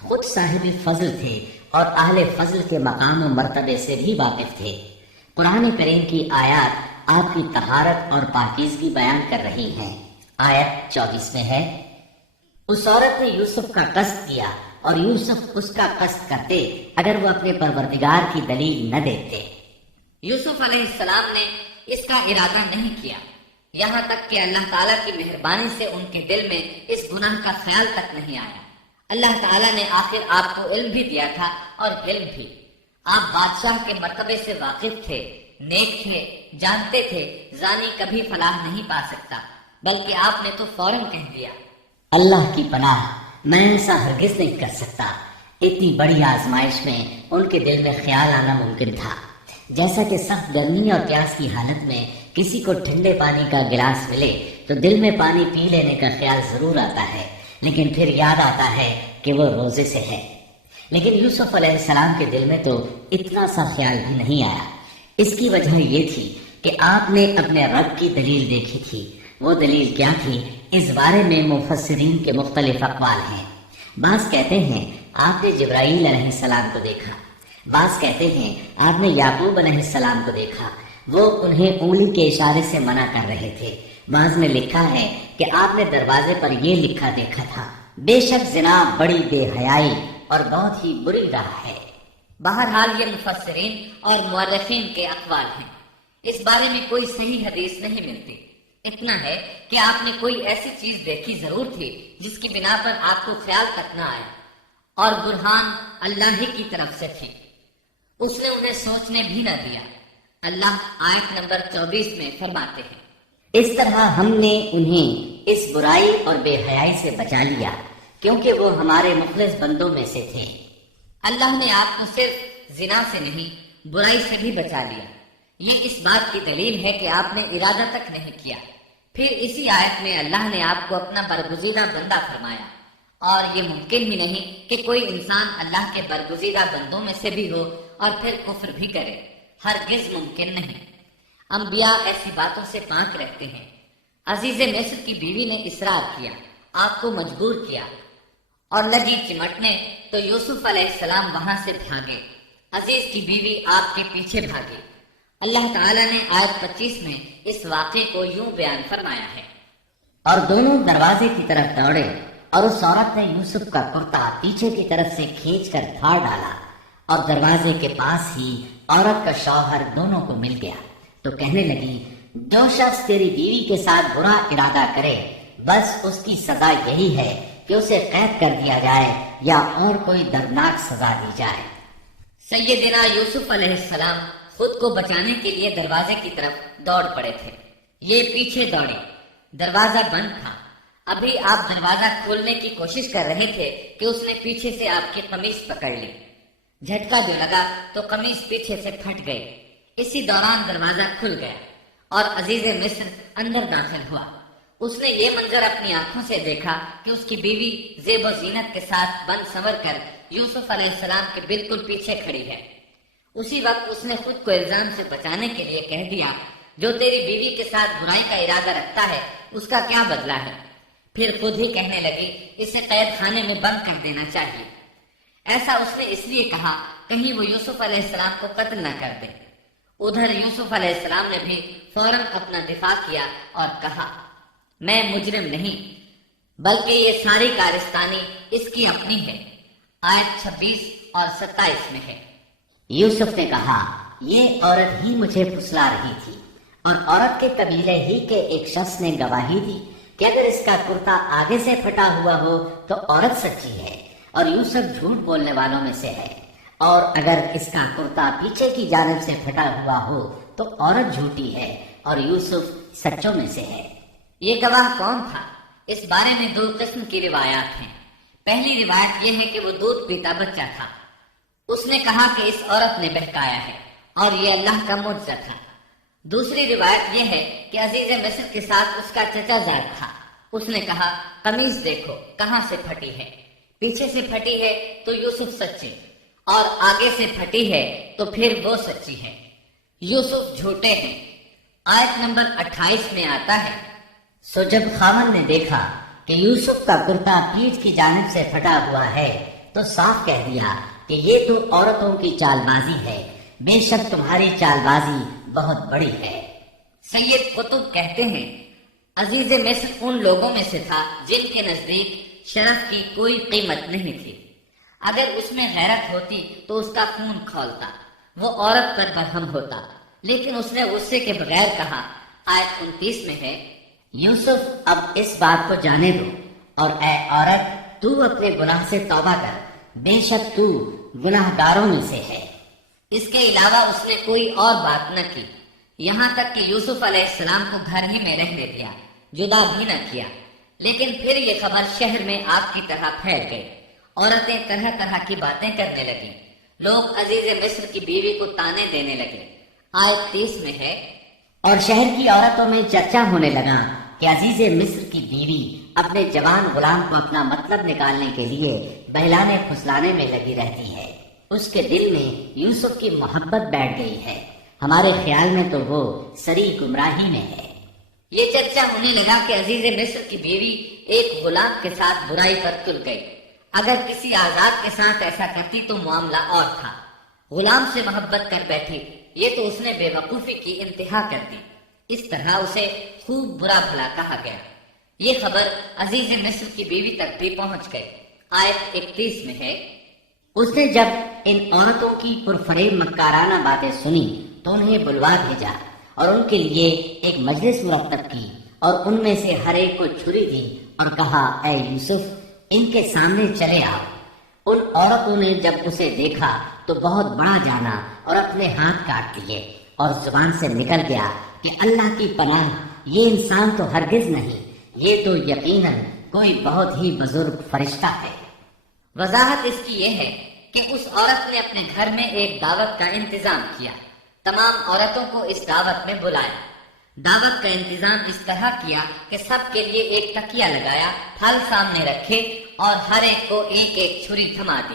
خود صاحب فضل تھے اور اہل فضل کے مقام و مرتبے سے بھی واقف تھے. قرآن کریم کی آیات آپ کی طہارت اور پاکیزگی بیان کر رہی ہیں. آیت 24 میں ہے اس عورت نے یوسف کا قصد کیا اور یوسف اس کا قصد کرتے اگر وہ اپنے پروردگار کی دلیل نہ دیتے. یوسف علیہ السلام نے اس کا ارادہ نہیں کیا، یہاں تک کہ اللہ تعالیٰ کی مہربانی سے ان کے دل میں اس گناہ کا خیال تک نہیں آیا. اللہ تعالیٰ نے آخر آپ کو علم بھی دیا تھا اور علم بھی. آپ بادشاہ کے مرتبے سے واقف تھے، نیک تھے، جانتے تھے زانی کبھی فلاح نہیں پا سکتا، بلکہ آپ نے تو فوراً کہہ دیا اللہ کی پناہ، میں ایسا ہرگز نہیں کر سکتا. اتنی بڑی آزمائش میں ان کے دل میں خیال آنا ممکن تھا. جیسا کہ سخت گرمی اور پیاس کی حالت میں کسی کو ٹھنڈے پانی کا گلاس ملے تو دل میں پانی پی لینے کا خیال ضرور آتا ہے، لیکن پھر یاد آتا ہے کہ وہ روزے سے ہے. لیکن یوسف علیہ السلام کے دل میں تو اتنا سا خیال بھی نہیں آیا. اس کی وجہ یہ تھی کہ آپ نے اپنے رب کی دلیل دیکھی تھی. وہ دلیل کیا تھی اس بارے میں مفسرین کے مختلف اقوال ہیں. بعض کہتے ہیں آپ نے جبرائیل علیہ السلام کو دیکھا، بعض کہتے ہیں آپ نے یعقوب علیہ السلام کو دیکھا، وہ انہیں انگلی کے اشارے سے منع کر رہے تھے. بعض میں لکھا ہے کہ آپ نے دروازے پر یہ لکھا دیکھا تھا بے شک زنا بڑی بے حیائی اور بہت ہی بری راہ ہے. بہرحال یہ مفسرین اور مورخین کے اقوال ہیں. اس بارے میں کوئی صحیح حدیث نہیں ملتی. اتنا ہے کہ آپ نے کوئی ایسی چیز دیکھی ضرور تھی جس کی بنا پر آپ کو خیال تک نہ آیا، اور برہان اللہ ہی کی طرف سے تھی. اس نے انہیں سوچنے بھی نہ دیا. اللہ آیت نمبر 24 میں فرماتے ہیں اس طرح ہم نے انہیں اس برائی اور بے حیائی سے بچا لیا کیونکہ وہ ہمارے مخلص بندوں میں سے تھے. اللہ نے آپ کو صرف زنا سے نہیں برائی سے بھی بچا لیا. یہ اس بات کی دلیل ہے کہ آپ نے ارادہ تک نہیں کیا. پھر اسی آیت میں اللہ نے آپ کو اپنا برگزیدہ بندہ فرمایا، اور یہ ممکن ہی نہیں کہ کوئی انسان اللہ کے برگزیدہ بندوں میں سے بھی ہو اور پھر کفر بھی کرے، ہرگز ممکن نہیں۔ انبیاء ایسی باتوں سے پاک رکھتے ہیں۔ عزیز مصر کی بیوی نے اصرار کیا، آپ کو مجبور کیا اور لگی چمٹنے تو یوسف علیہ السلام وہاں سے بھاگے۔ عزیز کی بیوی آپ کے پیچھے بھاگی۔ اللہ تعالیٰ نے آیت 25 میں اس واقعے کو یوں بیان فرمایا ہے، اور دونوں دروازے کی طرف دوڑے، اور اس عورت نے یوسف کا کرتا پیچھے کی طرف سے کھینچ کر پھاڑ ڈالا، اور دروازے کے پاس ہی عورت کا شوہر دونوں کو مل گیا، تو کہنے لگی، جو شخص تیری بیوی کے ساتھ برا ارادہ کرے بس اس کی سزا یہی ہے کہ اسے قید کر دیا جائے یا اور کوئی دردناک سزا دی جائے۔ سیدنا یوسف علیہ السلام خود کو بچانے کے لیے دروازے کی طرف دوڑ پڑے تھے، یہ پیچھے دوڑے، دروازہ بند تھا۔ ابھی آپ دروازہ کھولنے کی کوشش کر رہے تھے کہ اس نے پیچھے سے آپ کی قمیص پکڑ لی، جھٹکا جو لگا تو قمیص پیچھے سے پھٹ گئی۔ اسی دوران دروازہ کھل گیا اور عزیز مصر اندر داخل ہوا۔ اس نے یہ منظر اپنی آنکھوں سے دیکھا کہ اس کی بیوی زیب و زینت کے ساتھ بن سنور کر یوسف علیہ السلام کے بالکل پیچھے کھڑی ہے۔ اسی وقت اس نے خود کو الزام سے بچانے کے لیے کہہ دیا، جو تیری بیوی کے ساتھ برائی کا ارادہ رکھتا ہے اس کا کیا بدلہ ہے؟ پھر خود ہی کہنے لگی، اسے قید خانے میں بند کر دینا چاہیے۔ ایسا اس نے اس لیے کہا کہیں وہ یوسف علیہ السلام کو قتل نہ کر دے۔ ادھر یوسف علیہ السلام نے بھی فوراً اپنا دفاع کیا اور کہا، میں مجرم نہیں بلکہ یہ ساری کارستانی اس کی اپنی ہے۔ آیت 26 اور 27 میں ہے۔ یوسف نے کہا، یہ عورت ہی مجھے پھسلا رہی تھی، اور عورت کے قبیلے ہی کے ایک شخص نے گواہی دی کہ اگر اس کا کرتا آگے سے پھٹا ہوا ہو تو عورت سچی ہے اور یوسف جھوٹ بولنے والوں میں سے ہے، اور اگر اس کا کرتا پیچھے کی جانب سے پھٹا ہوا ہو تو عورت جھوٹی ہے اور یوسف سچوں میں سے ہے۔ یہ گواہ کون تھا؟ اس بارے میں دو قسم کی روایات ہیں۔ پہلی روایت یہ ہے کہ وہ دودھ پیتا بچہ تھا، اس نے کہا کہ اس عورت نے بہکایا ہے اور یہ اللہ کا معجزہ تھا۔ دوسری روایت یہ ہے کہ عزیز مصر کے ساتھ اس کا چچا زاد تھا، اس نے کہا، قمیص دیکھو کہاں سے پھٹی ہے، پیچھے سے پھٹی ہے تو یوسف سچے، اور آگے سے پھٹی ہے تو پھر وہ سچی ہے، یوسف جھوٹے ہیں۔ آیت نمبر 28 میں آتا ہے، سو جب خاوند نے دیکھا کہ یوسف کا کرتا پیٹھ کی جانب سے پھٹا ہوا ہے تو صاف کہہ دیا کہ یہ تو عورتوں کی چال بازی ہے، بے شک تمہاری چال بازی بہت بڑی ہے۔ سید قطب کہتے ہیں، عزیز مصر ان لوگوں میں سے تھا جن کے نزدیک شرف کی کوئی قیمت نہیں تھی۔ اگر اس میں غیرت ہوتی تو اس کا خون کھولتا، وہ عورت پر برہم ہوتا، لیکن اس نے غصے کے بغیر کہا۔ آیت 29 میں ہے، یوسف اب اس بات کو جانے دو، اور اے عورت تو اپنے گناہ سے توبہ کر، بے شک تو گناہ گاروں میں سے ہے۔ اس کے علاوہ اس نے کوئی اور بات نہ کی، یہاں تک کہ یوسف علیہ السلام کو گھر ہی میں رہنے دیا، جدا بھی نہ کیا۔ لیکن پھر یہ خبر شہر میں آگ کی طرح پھیل گئی، عورتیں طرح طرح کی باتیں کرنے لگیں، لوگ عزیز مصر کی بیوی کو تانے دینے لگے۔ آیت 30 میں ہے، اور شہر کی عورتوں میں چرچا ہونے لگا کہ عزیز مصر کی بیوی اپنے جوان غلام کو اپنا مطلب نکالنے کے لیے بہلانے پھسلانے میں لگی رہتی ہے، اس کے دل میں یوسف کی محبت بیٹھ گئی ہے، ہمارے خیال میں تو وہ سری گمراہی میں ہے۔ یہ چرچا ہونے لگا کہ عزیز مصر کی بیوی ایک غلام کے ساتھ برائی پر تل گئی، اگر کسی آزاد کے ساتھ ایسا کرتی تو معاملہ اور تھا، غلام سے محبت کر بیٹھی، یہ تو اس نے بے وقوفی کی انتہا کر دی۔ اس طرح اسے خوب برا بھلا کہا گیا۔ یہ خبر عزیز مصر کی بیوی تک بھی پہنچ گئی۔ آیت 31 میں ہے، اس نے جب ان عورتوں کی پرفریب مکارانہ باتیں سنی تو انہیں بلوا بھیجا اور ان کے لیے ایک مجلس مرتب کی، اور ان میں سے ہر ایک کو چھری دی اور کہا، اے یوسف ان کے سامنے چلے آؤ۔ ان عورتوں نے جب اسے دیکھا تو بہت بڑا جانا اور اپنے ہاتھ کاٹ لیے، اور زبان سے نکل گیا کہ اللہ کی پناہ، یہ انسان تو ہرگز نہیں، یہ تو یقیناً کوئی بہت ہی بزرگ فرشتہ ہے۔ وضاحت اس کی یہ ہے کہ اس عورت نے اپنے گھر میں ایک دعوت کا انتظام کیا، تمام عورتوں کو اس دعوت میں بلایا۔ دعوت کا انتظام اس طرح کیا کہ سب کے لیے ایک تکیہ لگایا، پھل سامنے رکھے اور ہر ایک کو ایک ایک چھری تھما دی۔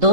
2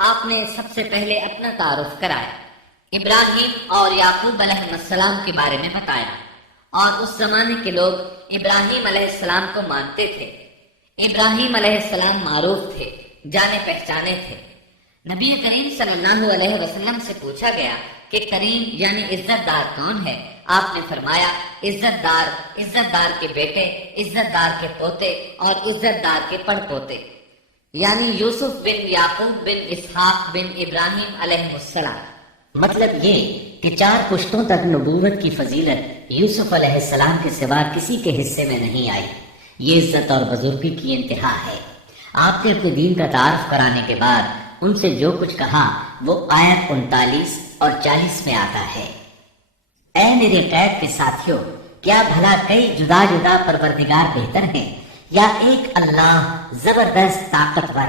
آپ نے سب سے پہلے اپنا تعارف کرایا، ابراہیم اور یعقوب علیہ السلام کے بارے میں بتایا، اور اس زمانے کے لوگ ابراہیم علیہ السلام کو مانتے تھے۔ ابراہیم علیہ السلام معروف تھے، جانے پہچانے تھے۔ نبی کریم صلی اللہ علیہ وسلم سے پوچھا گیا کہ کریم یعنی عزت دار کون ہے؟ آپ نے فرمایا عزت دار کے بیٹے، عزت دار کے پوتے اور عزت دار کے پڑ پوتے، یعنی یوسف بن یعقوب بن اسحاق بن ابراہیم علیہ السلام۔ مطلب یہ کہ 4 پشتوں تک نبوت کی فضیلت یوسف علیہ السلام کے سوا کسی کے حصے میں نہیں آئی۔ یہ عزت اور بزرگی کی انتہا ہے۔ آپ نے اپنے دین کا تعارف کرانے کے بعد ان سے جو کچھ کہا وہ آیت 39 اور 40 میں آتا ہے۔ اے میرے قید کے ساتھیوں، کیا بھلا کئی جدا جدا پروردگار بہتر ہیں یا ایک اللہ زبردست طاقتور؟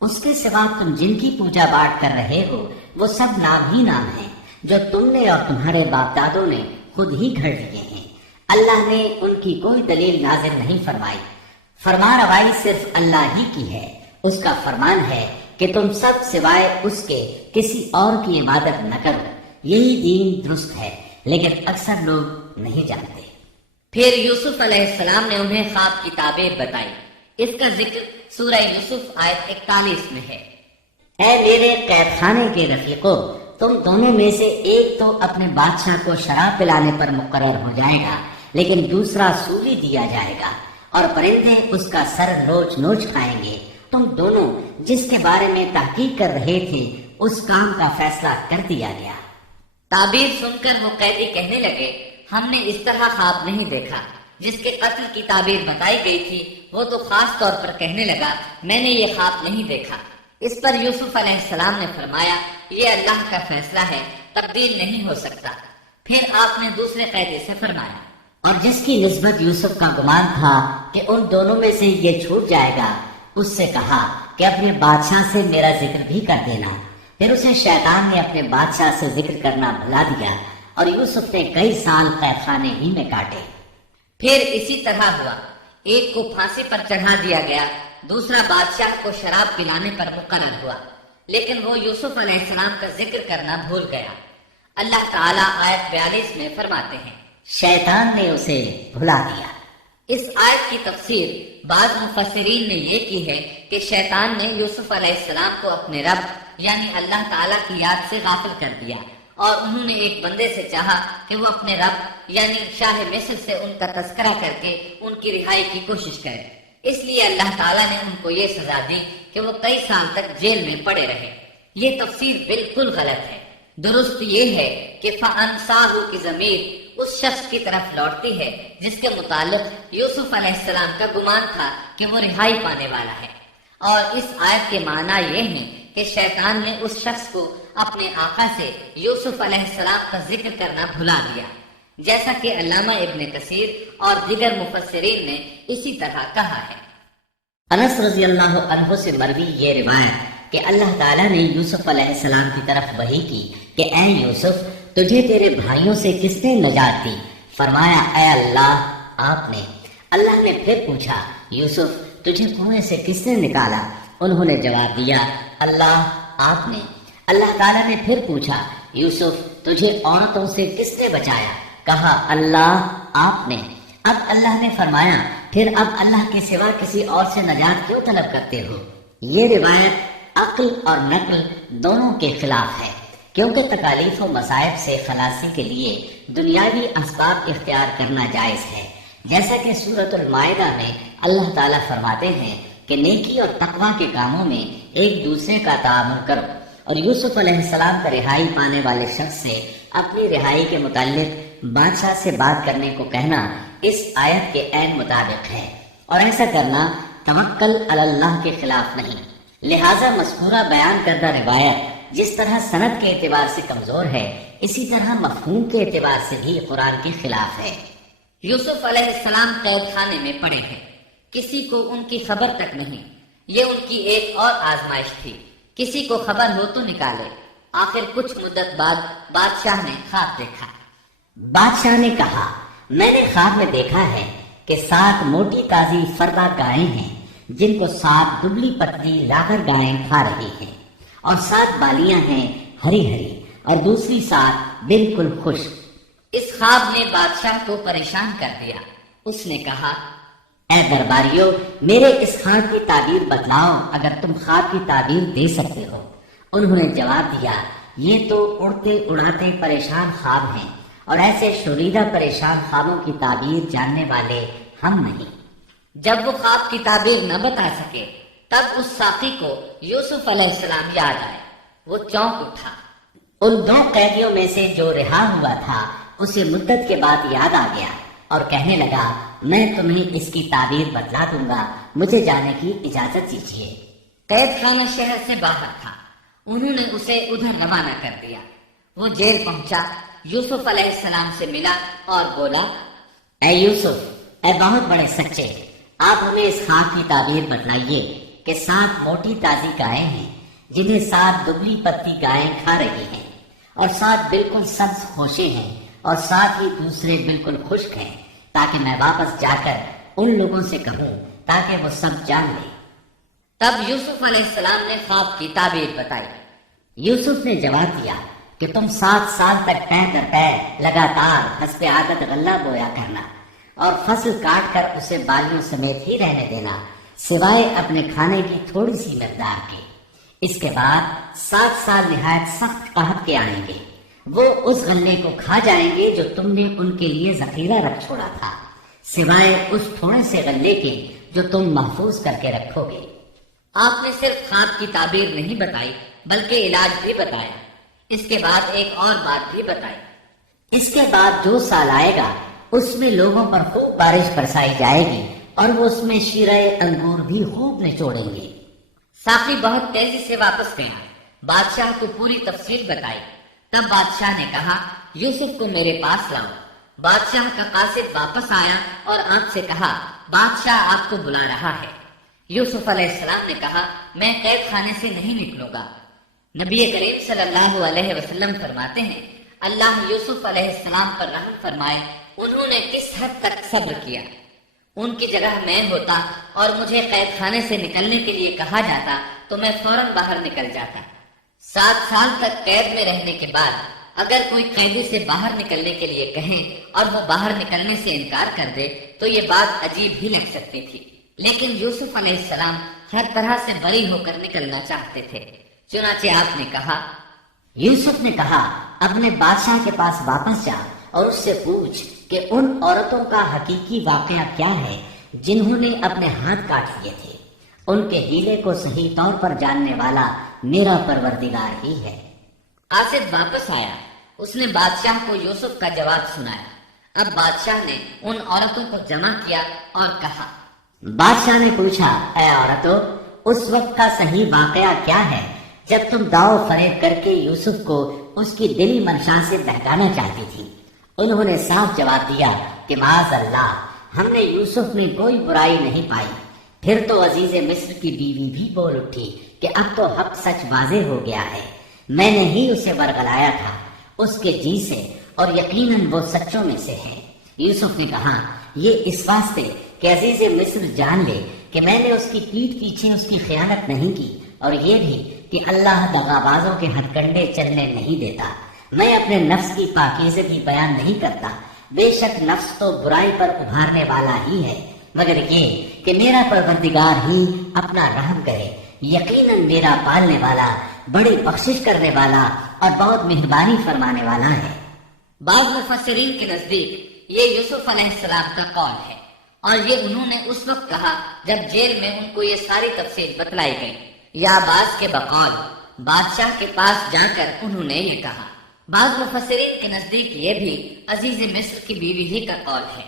اس کے سوا تم جن کی پوجا پاٹ کر رہے ہو وہ سب نام ہی نام ہیں جو تم نے اور تمہارے باپ دادوں نے خود ہی گھڑ لیے ہیں۔ اللہ نے ان کی کوئی دلیل نازل نہیں فرمائی، فرما روائی صرف اللہ ہی کی ہے۔ اس کا فرمان ہے کہ تم سب سوائے اس کے کسی اور کی عبادت نہ کرو۔ یہی دین درست ہے، لیکن اکثر لوگ نہیں جانتے۔ پھر یوسف علیہ السلام نے انہیں خواب کی تعبیر بتائی۔ اس کا ذکر سورہ یوسف آیت 41 میں ہے۔ اے میرے قید خانے کے رفیقو، تم دونوں میں سے ایک تو اپنے بادشاہ کو شراب پلانے پر مقرر ہو جائے گا، لیکن دوسرا سولی دیا جائے گا اور پرندے اس کا سر نوچ نوچ کھائیں گے۔ تم دونوں جس کے بارے میں تحقیق کر رہے تھے اس کام کا فیصلہ کر دیا گیا۔ تعبیر سن کر وہ قیدی کہنے لگے ہم نے اس طرح خواب نہیں دیکھا۔ جس کے قتل کی تعبیر بتائی گئی تھی وہ تو خاص طور پر کہنے لگا میں نے یہ خواب نہیں دیکھا۔ اس پر یوسف علیہ السلام نے فرمایا یہ اللہ کا فیصلہ ہے، تبدیل نہیں ہو سکتا۔ پھر آپ نے دوسرے قیدی سے فرمایا اور جس کی نسبت یوسف کا گمان تھا کہ ان دونوں میں سے یہ چھوٹ جائے گا، اس سے کہا کہ اپنے بادشاہ سے میرا ذکر بھی کر دینا۔ پھر اسے شیطان نے اپنے بادشاہ سے ذکر کرنا بھلا دیا اور یوسف نے کئی سال قید خانے ہی میں کاٹے۔ پھر اسی طرح ہوا، ایک کو پھانسی پر چڑھا دیا گیا، دوسرا بادشاہ کو شراب پلانے پر مقرر ہوا، لیکن وہ یوسف علیہ السلام کا ذکر کرنا بھول گیا۔ اللہ تعالیٰ آیت 42 میں فرماتے ہیں شیطان نے اسے بھلا دیا۔ اس آیت کی تفسیر بعض مفسرین نے یہ کی ہے کہ شیطان نے یوسف علیہ السلام کو اپنے رب یعنی اللہ تعالیٰ کی یاد سے غافل کر دیا، اور انہوں نے ایک بندے سے چاہا کہ وہ اپنے رب یعنی شاہ مصر سے ان کا تذکرہ کر کے ان کی رہائی کی کوشش کرے۔ اس لیے اللہ تعالیٰ نے ان کو یہ سزا دی کہ وہ کئی سال تک جیل میں پڑے رہے۔ یہ تفسیر بالکل غلط ہے۔ درست یہ ہے کہ فَأَنْسَاهُ کی ضمیر اس شخص کی طرف لوٹتی ہے جس کے متعلق یوسف علیہ السلام کا گمان تھا کہ وہ رہائی پانے والا ہے، اور اس آیت کے معنی یہ ہیں کہ شیطان نے اس شخص کو اپنے آقا سے یوسف علیہ السلام کا ذکر کرنا بھلا دیا، جیسا کہ علامہ ابن کثیر اور دیگر مفسرین نے اسی طرح کہا ہے۔ انس رضی اللہ عنہ سے مروی یہ روایت کہ اللہ تعالیٰ نے یوسف علیہ السلام کی طرف وحی کی کہ اے یوسف، تجھے تیرے بھائیوں سے کس نے نجات دی؟ فرمایا اے اللہ، آپ نے۔ اللہ نے پھر پوچھا یوسف، تجھے کنویں سے کس نے نکالا؟ انہوں نے جواب دیا اللہ، آپ نے۔ اللہ تعالیٰ نے پھر پوچھا یوسف، تجھے عورتوں سے کس نے بچایا؟ کہا اللہ، آپ نے۔ اب اللہ نے فرمایا پھر اب اللہ کے سوا کسی اور سے نجات کیوں طلب کرتے ہو؟ یہ روایت عقل اور نقل دونوں کے خلاف ہے، کیونکہ تکالیف و مصائب سے خلاصی کے لیے دنیاوی اسباب اختیار کرنا جائز ہے، جیسا کہ سورۃ المائدہ میں اللہ تعالیٰ فرماتے ہیں کہ نیکی اور تقوی کے کاموں میں ایک دوسرے کا تعاون کرو، اور یوسف علیہ السلام کا رہائی پانے والے شخص سے اپنی رہائی کے متعلق بادشاہ سے بات کرنے کو کہنا اس آیت کے عین مطابق ہے، اور ایسا کرنا توکل علی اللہ کے خلاف نہیں۔ لہذا مذکورہ بیان کردہ روایت جس طرح سند کے اعتبار سے کمزور ہے، اسی طرح مفہوم کے اعتبار سے بھی قرآن کے خلاف ہے۔ یوسف علیہ السلام قید خانے میں پڑے ہیں، کسی کو ان کی خبر تک نہیں۔ یہ ان کی ایک اور آزمائش تھی، کسی کو خبر ہو تو نکالے۔ آخر کچھ مدت بعد بادشاہ نے خواب دیکھا۔ بادشاہ نے کہا میں نے خواب میں دیکھا ہے کہ 7 موٹی تازی فربا گائیں ہیں جن کو 7 دبلی پتلی لاغر گائیں کھا رہی ہیں، اور 7 بالیاں ہیں ہری ہری اور دوسری 7 بالکل خشک۔ اس خواب نے بادشاہ کو پریشان کر دیا۔ اس نے کہا، اے درباریوں، میرے اس خواب کی تعبیر بتلاؤ اگر تم خواب کی تعبیر دے سکتے ہو۔ انہوں نے جواب دیا، یہ تو اڑتے اڑاتے پریشان خواب ہیں اور ایسے شوریدہ پریشان خوابوں کی تعبیر جاننے والے ہم نہیں۔ جب وہ خواب کی تعبیر نہ بتا سکے تب اس ساقی کو یوسف علیہ السلام یاد آئے۔ وہ چونک اٹھا۔ ان 2 قیدیوں میں سے جو رہا ہوا تھا اسے مدت کے بعد یاد آ گیا اور کہنے لگا، میں تمہیں اس کی تعبیر بتلا دوں گا، مجھے جانے کی اجازت دیجیے۔ قید خانہ شہر سے باہر تھا۔ انہوں نے اسے ادھر روانہ کر دیا۔ وہ جیل پہنچا، یوسف علیہ السلام سے ملا اور بولا، اے یوسف، اے بہت بڑے سچے، آپ ہمیں اس خواب کی تعبیر بتلائیے کہ 7 موٹی تازی گائیں ہیں جنہیں 7 دبلی پتی گائیں کھا رہی ہیں، اور 7 بالکل سبز خوشے ہیں اور 7 ہی دوسرے بالکل خشک ہیں، تاکہ میں واپس جا کر ان لوگوں سے کہوں تاکہ وہ سب جان لیں۔ تب یوسف علیہ السلام نے خواب کی تعبیر بتائی۔ یوسف نے جواب دیا کہ تم 7 سال تک پے در پے لگاتار حسب عادت غلہ بویا کرنا اور فصل کاٹ کر اسے بالیوں سمیت ہی رہنے دینا، سوائے اپنے کھانے کی تھوڑی سی مقدار کے۔ اس کے بعد 7 سال نہایت سخت قحط کے آئیں گے، وہ اس غلے کو کھا جائیں گے جو تم نے ان کے لیے ذخیرہ رکھ چھوڑا تھا، سوائے اس تھوڑے سے غلے کے جو تم محفوظ کر کے رکھو گے۔ آپ نے صرف خواب کی تعبیر نہیں بتائی بلکہ علاج بھی بتایا۔ اس کے بعد ایک اور بات بھی بتائی۔ اس کے بعد جو سال آئے گا اس میں لوگوں پر خوب بارش برسائی جائے گی اور وہ اس میں شیرہ انگور بھی خوب نچوڑیں گے۔ ساقی بہت تیزی سے واپس گیا، بادشاہ کو پوری تفصیل بتائی۔ تب بادشاہ نے کہا، یوسف کو میرے پاس لاؤ۔ بادشاہ کا قاصد واپس آیا اور آپ سے کہا، بادشاہ آپ کو بلا رہا ہے۔ یوسف علیہ السلام نے کہا، میں قید خانے سے نہیں نکلوں گا۔ نبی کریم صلی اللہ علیہ وسلم فرماتے ہیں، اللہ یوسف علیہ السلام پر رحم فرمائے، انہوں نے کس حد تک صبر کیا۔ ان کی جگہ میں ہوتا اور مجھے قید خانے سے نکلنے کے لیے کہا جاتا تو میں فوراً باہر نکل جاتا۔ 7 سال تک قید میں رہنے کے بعد اگر کوئی قیدی سے باہر نکلنے کے لیے کہیں اور وہ باہر نکلنے سے انکار کر دے تو یہ بات عجیب ہی لگ سکتی تھی، لیکن یوسف علیہ السلام ہر طرح سے بری ہو کر نکلنا چاہتے تھے۔ چنانچہ آپ نے کہا، یوسف نے کہا، اپنے بادشاہ کے پاس واپس جا اور اس سے پوچھ کہ ان عورتوں کا حقیقی واقعہ کیا ہے جنہوں نے اپنے ہاتھ کاٹ لیے تھے۔ ان کے ہیلے کو صحیح طور پر جاننے والا میرا پروردگار ہی ہے۔ قاصد واپس آیا، اس نے بادشاہ کو یوسف کا جواب سنایا۔ اب بادشاہ نے ان عورتوں کو جمع کیا اور کہا، بادشاہ نے پوچھا، اے عورتوں، اس وقت کا صحیح واقعہ کیا ہے جب تم داؤ فریب کر کے یوسف کو اس کی دلی منشا سے بہکانا چاہتی تھی؟ انہوں نے صاف جواب دیا کہ معاذ اللہ، ہم نے یوسف میں کوئی برائی نہیں پائی۔ پھر تو عزیز مصر کی بیوی بھی بول اٹھی کہ اب تو حق سچ واضح ہو گیا ہے، میں نے ہی اسے ورغلایا تھا اس کے جی سے، اور یقیناً وہ سچوں میں سے ہے۔ یوسف نے کہا، یہ اس واسطے کہ عزیز مصر جان لے کہ میں نے اس کی پیٹھ پیچھے اس کی خیانت نہیں کی، اور یہ بھی کہ اللہ دغابازوں کے ہتھ کنڈے چلنے نہیں دیتا۔ میں اپنے نفس کی پاکیزگی بیان نہیں کرتا، بے شک نفس تو برائی پر ابھارنے والا ہی ہے، مگر یہ کہ میرا پروردگار ہی اپنا رحم کرے، یقیناً میرا پالنے والا، بڑی بخشش کرنے والا اور بہت مہربانی فرمانے والا ہے۔ بعض مفسرین کے نزدیک یہ یوسف علیہ السلام کا قول ہے، اور یہ انہوں نے اس وقت کہا جب جیل میں ان کو یہ ساری تفصیل بتلائی گئی، یا بعض کے بقول بادشاہ کے پاس جا کر انہوں نے یہ کہا۔ بعض مفسرین کے نزدیک یہ بھی عزیز مصر کی بیوی ہی کا قول ہے،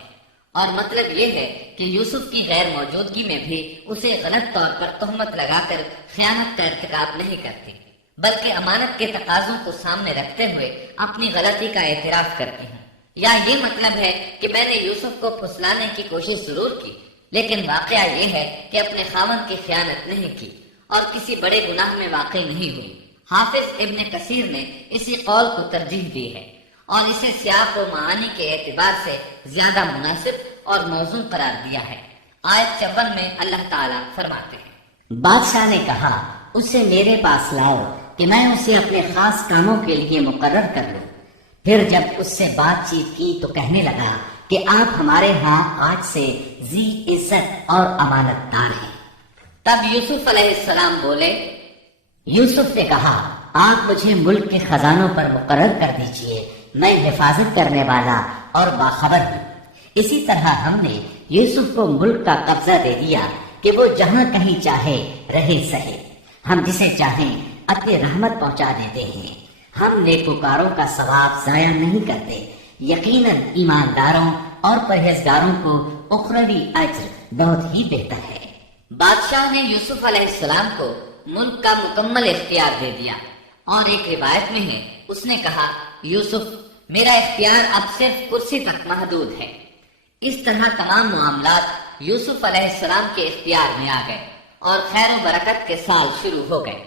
اور مطلب یہ ہے کہ یوسف کی غیر موجودگی میں بھی اسے غلط طور پر تہمت لگا کر خیانت کا ارتکاب نہیں کرتی، بلکہ امانت کے تقاضوں کو سامنے رکھتے ہوئے اپنی غلطی کا اعتراف کرتی ہیں۔ یا یہ مطلب ہے کہ میں نے یوسف کو پھسلانے کی کوشش ضرور کی، لیکن واقعہ یہ ہے کہ اپنے خاوند کی خیانت نہیں کی اور کسی بڑے گناہ میں واقع نہیں ہوئی۔ حافظ ابن کثیر نے اسی قول کو ترجیح دی ہے اور اسے سیاق و معانی کے اعتبار سے زیادہ مناسب اور موزوں قرار دیا ہے۔ آیت 54 میں اللہ تعالیٰ فرماتے ہیں، بادشاہ نے کہا، اسے میرے پاس لاؤ کہ میں اسے اپنے خاص کاموں کے لیے مقرر کر لوں۔ پھر جب اس سے بات چیت کی تو کہنے لگا کہ آپ ہمارے ہاں آج سے ذی عزت اور امانت دار ہیں۔ تب یوسف علیہ السلام بولے، یوسف نے کہا، آپ مجھے ملک کے خزانوں پر مقرر کر دیجئے، میں حفاظت کرنے والا اور باخبر ہوں۔ اسی طرح ہم نے یوسف کو ملک کا قبضہ دے دیا کہ وہ جہاں کہیں چاہے رہے سہے، ہم جسے چاہیں اپنی رحمت پہنچا دیتے ہیں، ہم نیکوکاروں کا ثواب ضائع نہیں کرتے، یقیناً ایمانداروں اور پرہیزگاروں کو اخروی اجر بہت ہی بہتر ہے۔ بادشاہ نے یوسف علیہ السلام کو ملک کا مکمل اختیار دے دیا، اور ایک روایت میں ہے اس نے کہا، یوسف میرا اختیار اب صرف کرسی تک محدود ہے۔ اس طرح تمام معاملات یوسف علیہ السلام کے اختیار میں آ گئے اور خیر و برکت کے سال شروع ہو گئے۔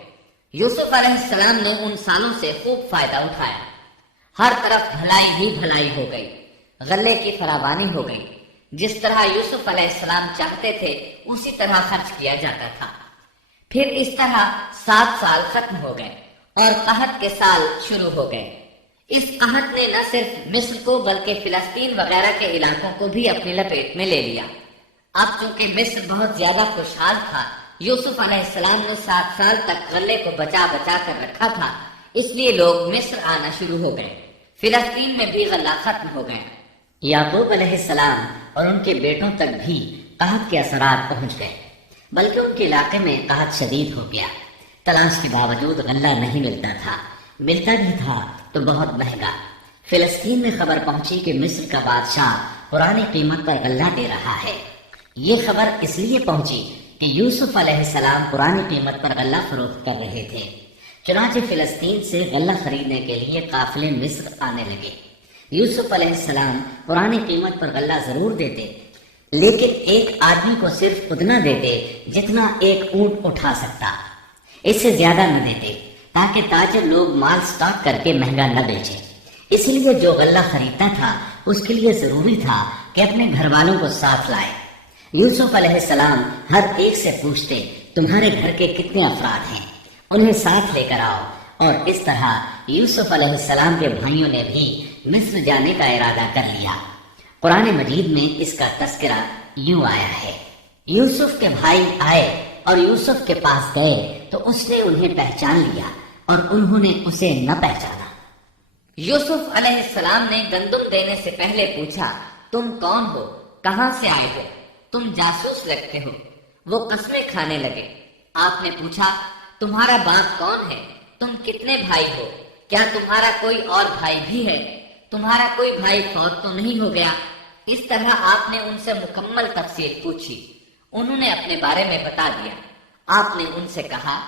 یوسف علیہ السلام نے ان سالوں سے خوب فائدہ اٹھایا، ہر طرف بھلائی ہی بھلائی ہو گئی، غلے کی فراوانی ہو گئی، جس طرح یوسف علیہ السلام چاہتے تھے اسی طرح خرچ کیا جاتا تھا۔ پھر اس طرح 7 سال ختم ہو گئے اور قحط کے سال شروع ہو گئے۔ اس قحط نے نہ صرف مصر کو بلکہ فلسطین وغیرہ کے علاقوں کو بھی اپنی لپیٹ میں لے لیا۔ اب چونکہ مصر بہت زیادہ خوشحال تھا، یوسف علیہ السلام نے 7 سال تک غلے کو بچا بچا کر رکھا تھا، اس لیے لوگ مصر آنا شروع ہو گئے، فلسطین میں بھی غلہ ختم ہو گیا۔ یعقوب علیہ السلام اور ان کے بیٹوں تک بھی قحط کے اثرات پہنچ گئے، بلکہ ان کے علاقے میں قحط شدید ہو گیا۔ تلاش کے باوجود غلہ نہیں ملتا تھا، ملتا بھی تھا تو بہت مہنگا۔ فلسطین میں خبر پہنچی کہ مصر کا بادشاہ پرانی قیمت پر غلہ دے رہا ہے۔ یہ خبر اس لیے پہنچی کہ یوسف علیہ السلام پرانی قیمت پر غلہ فروخت کر رہے تھے۔ چنانچہ فلسطین سے غلہ خریدنے کے لیے قافلے مصر آنے لگے۔ یوسف علیہ السلام پرانی قیمت پر غلہ ضرور دیتے، لیکن ایک آدمی کو صرف اتنا دیتے جتنا ایک اونٹ اٹھا سکتا، اس سے زیادہ نہ دیتے، تاکہ تاجر لوگ مال سٹاک کر کے مہنگا نہ بیچیں۔ اس لیے جو غلہ خریدتا تھا اس کے لیے ضروری تھا کہ اپنے گھر والوں کو ساتھ لائے۔ یوسف علیہ السلام ہر ایک سے پوچھتے، تمہارے گھر کے کتنے افراد ہیں، انہیں ساتھ لے کر آؤ، اور اس طرح یوسف علیہ السلام کے بھائیوں نے بھی مصر جانے کا ارادہ کر لیا۔ قرآن مجید میں اس کا تذکرہ یوں آیا ہے، یوسف کے بھائی آئے اور یوسف کے پاس گئے تو اس نے انہیں پہچان لیا اور انہوں نے اسے نہ پہچانا۔ یوسف علیہ السلام نے گندم دینے سے پہلے پوچھا، تم کون ہو، کہاں سے آئے ہو، تم جاسوس لگتے ہو۔ وہ قسمیں کھانے لگے۔ آپ نے پوچھا، تمہارا باپ کون ہے، تم کتنے بھائی ہو، کیا تمہارا کوئی اور بھائی بھی ہے، تمہارا کوئی بھائی فوت تو نہیں ہو گیا؟ اس طرح آپ نے ان سے مکمل تفصیل پوچھی، انہوں نے اپنے بارے میں بتا دیا۔ آپ نے ان سے کہا،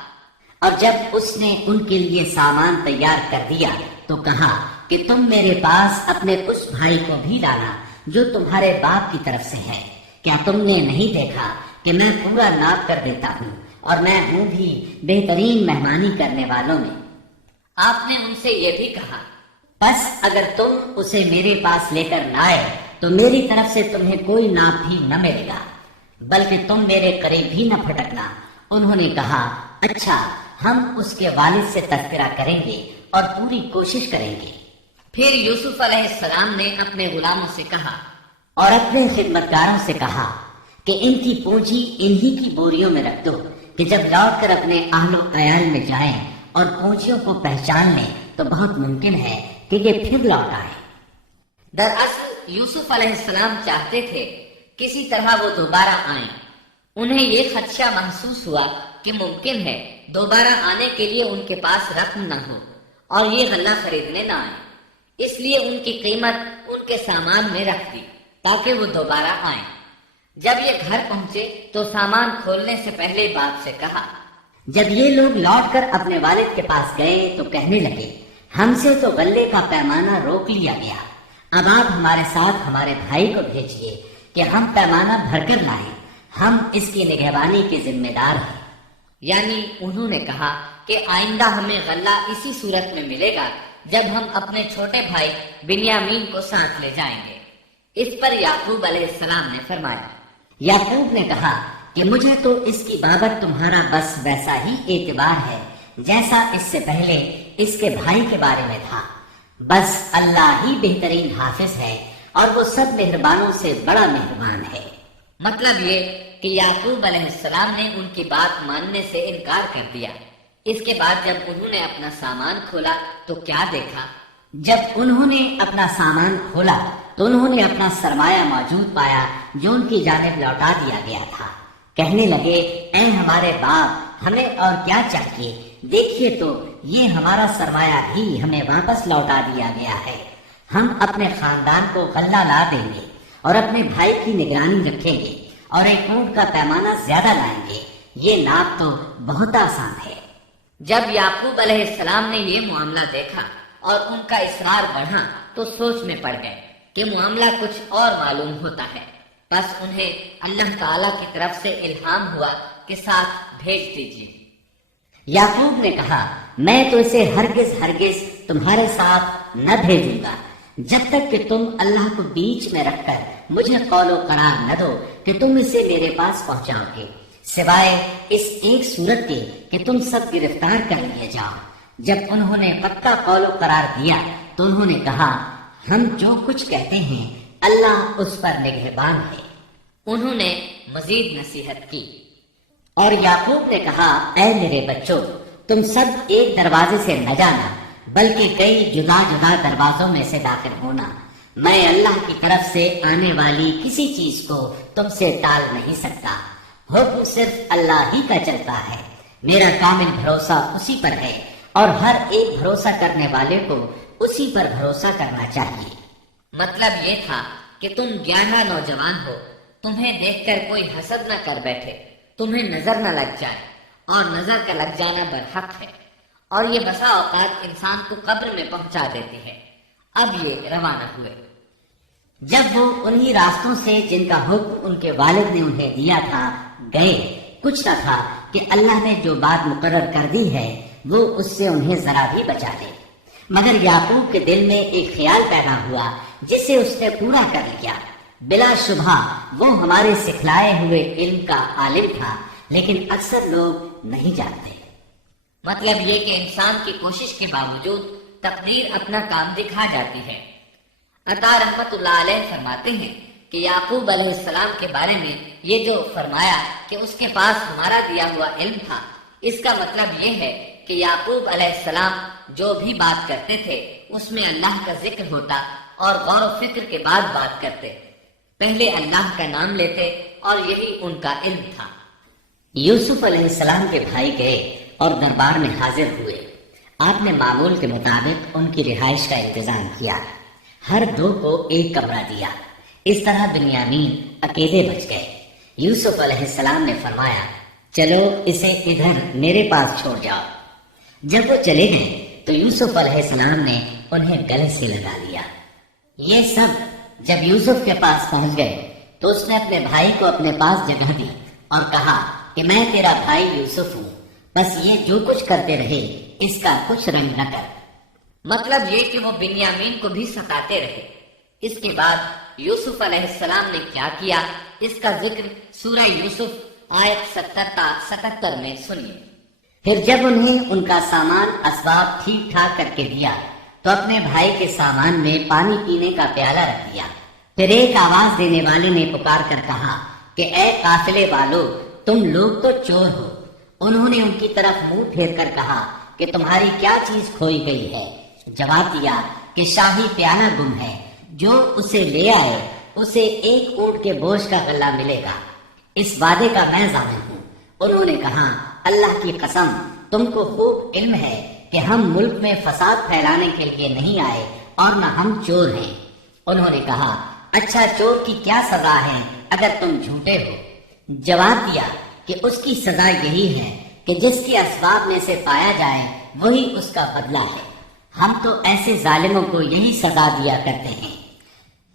اور جب اس نے ان کے لیے سامان تیار کر دیا تو کہا کہ تم میرے پاس اپنے اس بھائی کو بھی لانا جو تمہارے باپ کی طرف سے ہے۔ کیا تم نے نہیں دیکھا کہ میں پورا ناپ کر دیتا ہوں اور میں ہوں بھی بہترین مہمانی کرنے والوں میں؟ آپ نے ان سے یہ بھی کہا، بس اگر تم اسے میرے پاس لے کر نہ آئے تو میری طرف سے تمہیں کوئی ناپ بھی نہ ملے گا، بلکہ تم میرے قریب بھی نہ پھٹکنا۔ انہوں نے کہا، اچھا، ہم اس کے والد سے تذکرہ کریں گے اور پوری کوشش کریں گے۔ پھر یوسف علیہ السلام نے اپنے غلاموں سے کہا اور اپنے خدمتگاروں سے کہا کہ ان کی پونجی انہی کی بوریوں میں رکھ دو کہ جب لوٹ کر اپنے اہل و عیال میں جائیں اور پونجیوں کو پہچان لیں تو بہت ممکن ہے کہ یہ پھر لوٹ آئے۔ دراصل یوسف علیہ السلام چاہتے تھے کسی طرح وہ دوبارہ آئیں۔ انہیں یہ خدشہ محسوس ہوا کہ ممکن ہے دوبارہ آنے کے لیے ان کے پاس رقم نہ ہو اور یہ غلہ خریدنے نہ آئے، اس لیے ان کی قیمت ان کے سامان میں رکھ دی تاکہ وہ دوبارہ آئیں۔ جب یہ گھر پہنچے تو سامان کھولنے سے پہلے باپ سے کہا، جب یہ لوگ لوٹ کر اپنے والد کے پاس گئے تو کہنے لگے، ہم سے تو غلے کا پیمانہ روک لیا گیا، اب آپ ہمارے ساتھ ہمارے بھائی کو بھیجیے کہ ہم پیمانہ بھر کر لائیں، ہم اس کی نگہبانی کے ذمہ دار ہیں۔ یعنی انہوں نے کہا کہ آئندہ ہمیں غلہ اسی صورت میں ملے گا جب ہم اپنے چھوٹے بھائی بنیامین کو ساتھ لے جائیں گے۔ اس پر یعقوب علیہ السلام نے فرمایا، یعقوب نے کہا کہ مجھے تو اس کی بابت تمہارا بس ویسا ہی اعتبار ہے جیسا اس سے پہلے اس کے بھائی کے بارے میں تھا۔ بس اللہ ہی بہترین حافظ ہے اور وہ سب مہربانوں سے بڑا مہربان ہے۔ مطلب یہ کہ یعقوب علیہ السلام نے ان کی بات ماننے سے انکار کر دیا۔ اس کے بعد جب انہوں نے اپنا سامان کھولا تو کیا دیکھا؟ جب انہوں نے اپنا سامان کھولا تو انہوں نے اپنا سرمایہ موجود پایا جو ان کی جانب لوٹا دیا گیا تھا۔ کہنے لگے، اے ہمارے باپ، ہمیں اور کیا چاہیے؟ دیکھیے تو یہ ہمارا سرمایہ بھی ہمیں واپس لوٹا دیا گیا ہے۔ ہم اپنے خاندان کو غلہ لا دیں گے اور اپنے بھائی کی نگرانی رکھیں گے اور ایک اونٹ کا پیمانہ زیادہ لائیں گے۔ یہ ناپ تو بہت آسان ہے۔ جب یعقوب علیہ السلام نے یہ معاملہ دیکھا اور ان کا اصرار بڑھا تو سوچ میں پڑ گئے کہ معاملہ کچھ اور معلوم ہوتا ہے۔ بس انہیں اللہ تعالیٰ کی طرف سے الہام ہوا کہ ساتھ بھیج دیجیے۔ یعقوب نے کہا، میں تو اسے ہرگز تمہارے ساتھ نہ بھیجوں گا جب تک کہ تم اللہ کو بیچ میں رکھ کر مجھے قول و قرار نہ دو کہ تم اسے میرے پاس پہنچاؤ گے، سوائے اس ایک صورت کے کہ تم سب گرفتار کر لیے جاؤ۔ جب انہوں نے پکا قول و قرار دیا تو انہوں نے کہا، ہم جو کچھ کہتے ہیں اللہ اس پر نگہبان ہے۔ انہوں نے مزید نصیحت کی اور یعقوب نے کہا، اے میرے بچوں، تم سب ایک دروازے سے نہ جانا بلکہ کئی جدا جدا دروازوں میں سے داخل ہونا۔ میں اللہ کی طرف سے آنے والی کسی چیز کو تم سے ٹال نہیں سکتا۔ حکم صرف اللہ ہی کا چلتا ہے۔ میرا کامل بھروسہ اسی پر ہے اور ہر ایک بھروسہ کرنے والے کو اسی پر بھروسہ کرنا چاہیے۔ مطلب یہ تھا کہ تم 11 نوجوان ہو، تمہیں دیکھ کر کوئی حسد نہ کر بیٹھے، تمہیں نظر نہ لگ جائے، اور نظر کا لگ جانا برحق ہے، اور یہ بسا اوقات انسان کو قبر میں پہنچا دیتی ہے۔ اب یہ روانہ ہوئے۔ جب وہ انہی راستوں سے جن کا حکم ان کے والد نے انہیں دیا تھا گئے، کچھ نہ تھا کہ اللہ نے جو بات مقرر کر دی ہے وہ اس سے انہیں ذرا بھی بچا لے، مگر یعقوب کے دل میں ایک خیال پیدا ہوا جسے اس نے پورا کر لیا۔ بلا شبہ وہ ہمارے سکھلائے ہوئے علم کا عالم تھا، لیکن اکثر لوگ نہیں جانتے۔ مطلب یہ کہ انسان کی کوشش کے باوجود تقدیر اپنا کام دکھا جاتی ہے۔ عطا رحمت اللہ علیہ فرماتے ہیں کہ یعقوب علیہ السلام کے بارے میں یہ جو فرمایا کہ اس کے پاس ہمارا دیا ہوا علم تھا، اس کا مطلب یہ ہے کہ یعقوب علیہ السلام جو بھی بات کرتے تھے اس میں اللہ کا ذکر ہوتا اور غور و فکر کے بعد بات کرتے، پہلے اللہ کا نام لیتے، اور یہی ان کا علم تھا۔ یوسف علیہ السلام کے بھائی گئے اور دربار میں حاضر ہوئے۔ آپ نے معمول کے مطابق ان کی رہائش کا انتظام کیا، ہر دو کو ایک کمرہ دیا۔ اس طرح بنیامین اکیلے بچ گئے۔ یوسف علیہ السلام نے فرمایا، چلو اسے ادھر میرے پاس چھوڑ جاؤ۔ جب وہ چلے گئے تو یوسف علیہ السلام نے انہیں گلے سے لگا لیا۔ یہ سب جب یوسف کے پاس پہنچ گئے تو اس نے اپنے بھائی کو اپنے پاس جگہ دی اور کہا کہ میں تیرا بھائی یوسف ہوں، بس یہ جو کچھ کرتے رہے اس کا کچھ رنگ نہ کر۔ مطلب یہ کہ وہ بنیامین کو بھی ستاتے رہے۔ اس کے بعد یوسف علیہ السلام نے کیا کیا، اس کا ذکر سورہ یوسف آیت 70 تا 77 میں سنیے۔ پھر جب انہیں ان کا سامان اسباب ٹھیک ٹھاک کر کے دیا تو اپنے بھائی کے سامان میں پانی پینے کا پیالہ رکھ دیا۔ پھر ایک آواز دینے والے نے پکار کر کہا کہ اے قافلے والو، تم لوگ تو چور ہو۔ انہوں نے ان کی طرف منہ پھیر کر کہا کہ تمہاری کیا چیز کھوئی گئی ہے؟ جواب دیا کہ شاہی پیالہ گم ہے، جو اسے لے آئے اسے ایک اونٹ کے بوجھ کا غلہ ملے گا۔ اس وعدے کا میں ضامن ہوں۔ انہوں نے کہا، اللہ کی قسم، تم کو خوب علم ہے کہ ہم ملک میں فساد پھیلانے کے لیے نہیں آئے اور نہ ہم چور ہیں۔ انہوں نے کہا، اچھا چور کی کیا سزا ہے اگر تم جھوٹے ہو؟ جواب دیا کہ اس کی سزا یہی ہے کہ جس کے اسباب میں سے پایا جائے وہی اس کا بدلہ ہے۔ ہم تو ایسے ظالموں کو یہی سزا دیا کرتے ہیں۔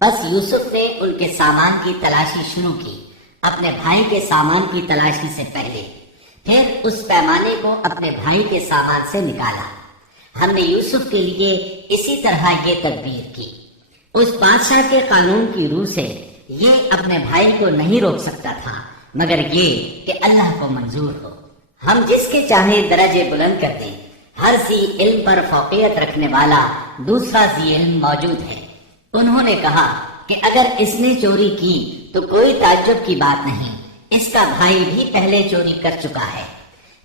بس یوسف نے ان کے سامان کی تلاشی شروع کی، اپنے بھائی کے سامان کی تلاشی سے پہلے۔ پھر اس پیمانے کو اپنے بھائی کے سامان سے نکالا۔ ہم نے یوسف کے لیے اسی طرح یہ تدبیر کی۔ اس بادشاہ کے قانون کی روح سے یہ اپنے بھائی کو نہیں روک سکتا تھا، مگر یہ کہ اللہ کو منظور ہو۔ ہم جس کے چاہیں درجے بلند کر دیں، ہر ذی علم پر فوقیت رکھنے والا دوسرا ذی علم موجود ہے۔ انہوں نے کہا کہ اگر اس نے چوری کی تو کوئی تعجب کی بات نہیں، اس کا بھائی بھی پہلے چوری کر چکا ہے۔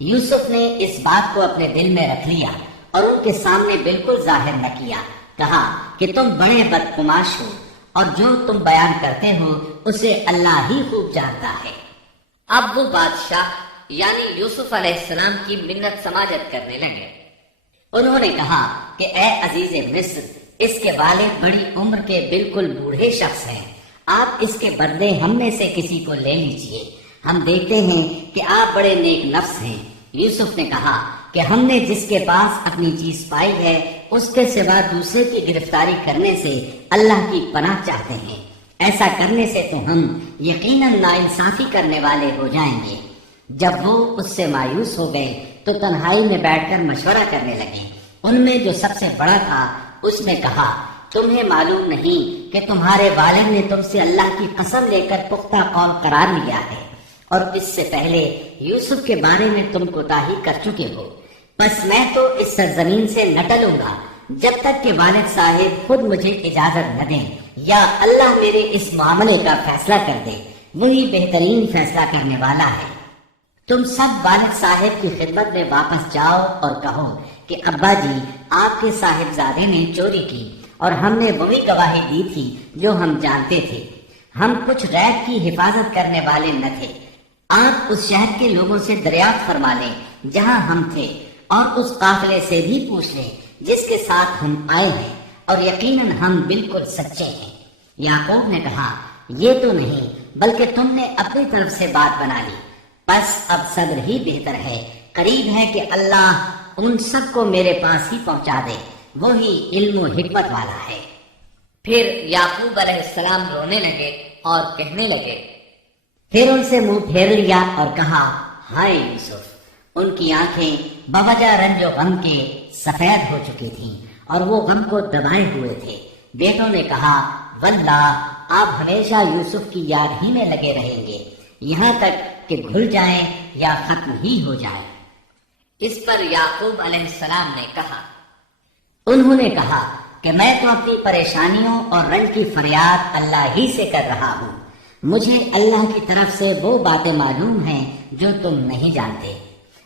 یوسف نے اس بات کو اپنے دل میں رکھ لیا اور ان کے سامنے بالکل ظاہر نہ کیا۔ کہا کہ تم بڑے بدقماش ہو اور جو تم بیان کرتے ہو اسے اللہ ہی خوب جانتا ہے۔ اب وہ بادشاہ یعنی یوسف علیہ السلام کی منت سماجت کرنے لگے۔ انہوں نے کہا کہ اے عزیز مصر، اس کے والد بڑی عمر کے بالکل بوڑھے شخص ہیں، آپ اس کے بدلے ہم میں سے کسی کو لے لیجئے، ہم دیکھتے ہیں کہ آپ بڑے نیک نفس ہیں۔ یوسف نے کہا کہ ہم نے جس کے پاس اپنی چیز پائی ہے اس کے سوا دوسرے کی گرفتاری کرنے سے اللہ کی پناہ چاہتے ہیں، ایسا کرنے سے تو ہم یقیناً ناانصافی کرنے والے ہو جائیں گے۔ جب وہ اس سے مایوس ہو گئے تو تنہائی میں بیٹھ کر مشورہ کرنے لگے۔ ان میں جو سب سے بڑا تھا اس نے کہا، تمہیں معلوم نہیں کہ تمہارے والد نے تم سے اللہ کی قسم لے کر پختہ قول قرار لیا ہے اور اس سے پہلے یوسف کے بارے میں تم کوتاہی کر چکے ہو، بس میں تو اس سرزمین سے نہ ٹلوں گا جب تک کہ والد صاحب خود مجھے اجازت نہ دیں یا اللہ میرے اس معاملے کا فیصلہ کر دے، وہی بہترین فیصلہ کرنے والا ہے۔ تم سب والد صاحب کی خدمت میں واپس جاؤ اور کہو کہ ابا جی، آپ کے صاحبزادے نے چوری کی اور ہم نے وہی گواہی دی تھی جو ہم جانتے تھے، ہم کچھ غیب کی حفاظت کرنے والے نہ تھے۔ آپ اس شہر کے لوگوں سے دریافت فرما لیں جہاں ہم تھے اور اس قافلے سے بھی پوچھ لیں جس کے ساتھ ہم آئے ہیں، اور یقیناً ہم بالکل سچے ہیں۔ یعقوب نے کہا، یہ تو نہیں بلکہ تم نے اپنی طرف سے بات بنا لی، بس اب صبر ہی بہتر ہے، قریب ہے کہ اللہ ان سب کو میرے پاس ہی پہنچا دے، وہی علم و حکمت والا ہے۔ پھر یعقوب علیہ السلام رونے لگے اور کہنے لگے، پھر ان سے منہ پھیر لیا اور کہا، ہائے یوسف! ان کی آنکھیں بوجہ رنج و غم کے سفید ہو چکی تھیں اور وہ غم کو دبائے ہوئے تھے۔ بیٹوں نے کہا، واللہ آپ ہمیشہ یوسف کی یاد ہی میں لگے رہیں گے یہاں تک کہ گھل جائیں یا ختم ہی ہو جائیں۔ اس پر یعقوب علیہ السلام نے کہا، انہوں نے کہا کہ میں تو اپنی پریشانیوں اور رنج کی فریاد اللہ ہی سے کر رہا ہوں، مجھے اللہ کی طرف سے وہ باتیں معلوم ہیں جو تم نہیں جانتے۔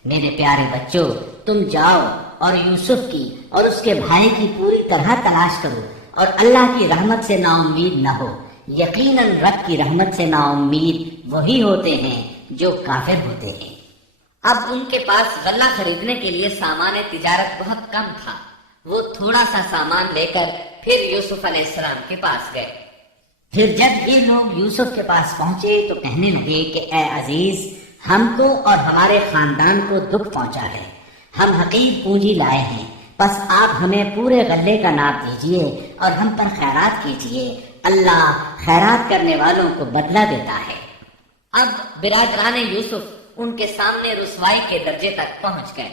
میرے پیارے بچوں، تم جاؤ اور یوسف کی اور اس کے بھائی کی پوری طرح تلاش کرو اور اللہ کی رحمت سے نا امید نہ ہو، یقیناً رب کی رحمت سے نا امید وہی ہوتے ہیں جو کافر ہوتے ہیں۔ اب ان کے پاس غلہ خریدنے کے لیے سامان تجارت بہت کم تھا۔ وہ تھوڑا سا سامان لے کر پھر یوسف علیہ السلام کے پاس گئے۔ پھر جب یہ لوگ یوسف کے پاس پہنچے تو کہنے لگے کہ اے عزیز، ہم کو اور ہمارے خاندان کو دکھ پہنچا ہے، ہم حقیر پونجی لائے ہیں، بس آپ ہمیں پورے غلے کا ناپ دیجئے اور ہم پر خیرات کیجئے، اللہ خیرات کرنے والوں کو بدلہ دیتا ہے۔ اب برادران یوسف ان کے سامنے رسوائی کے درجے تک پہنچ گئے،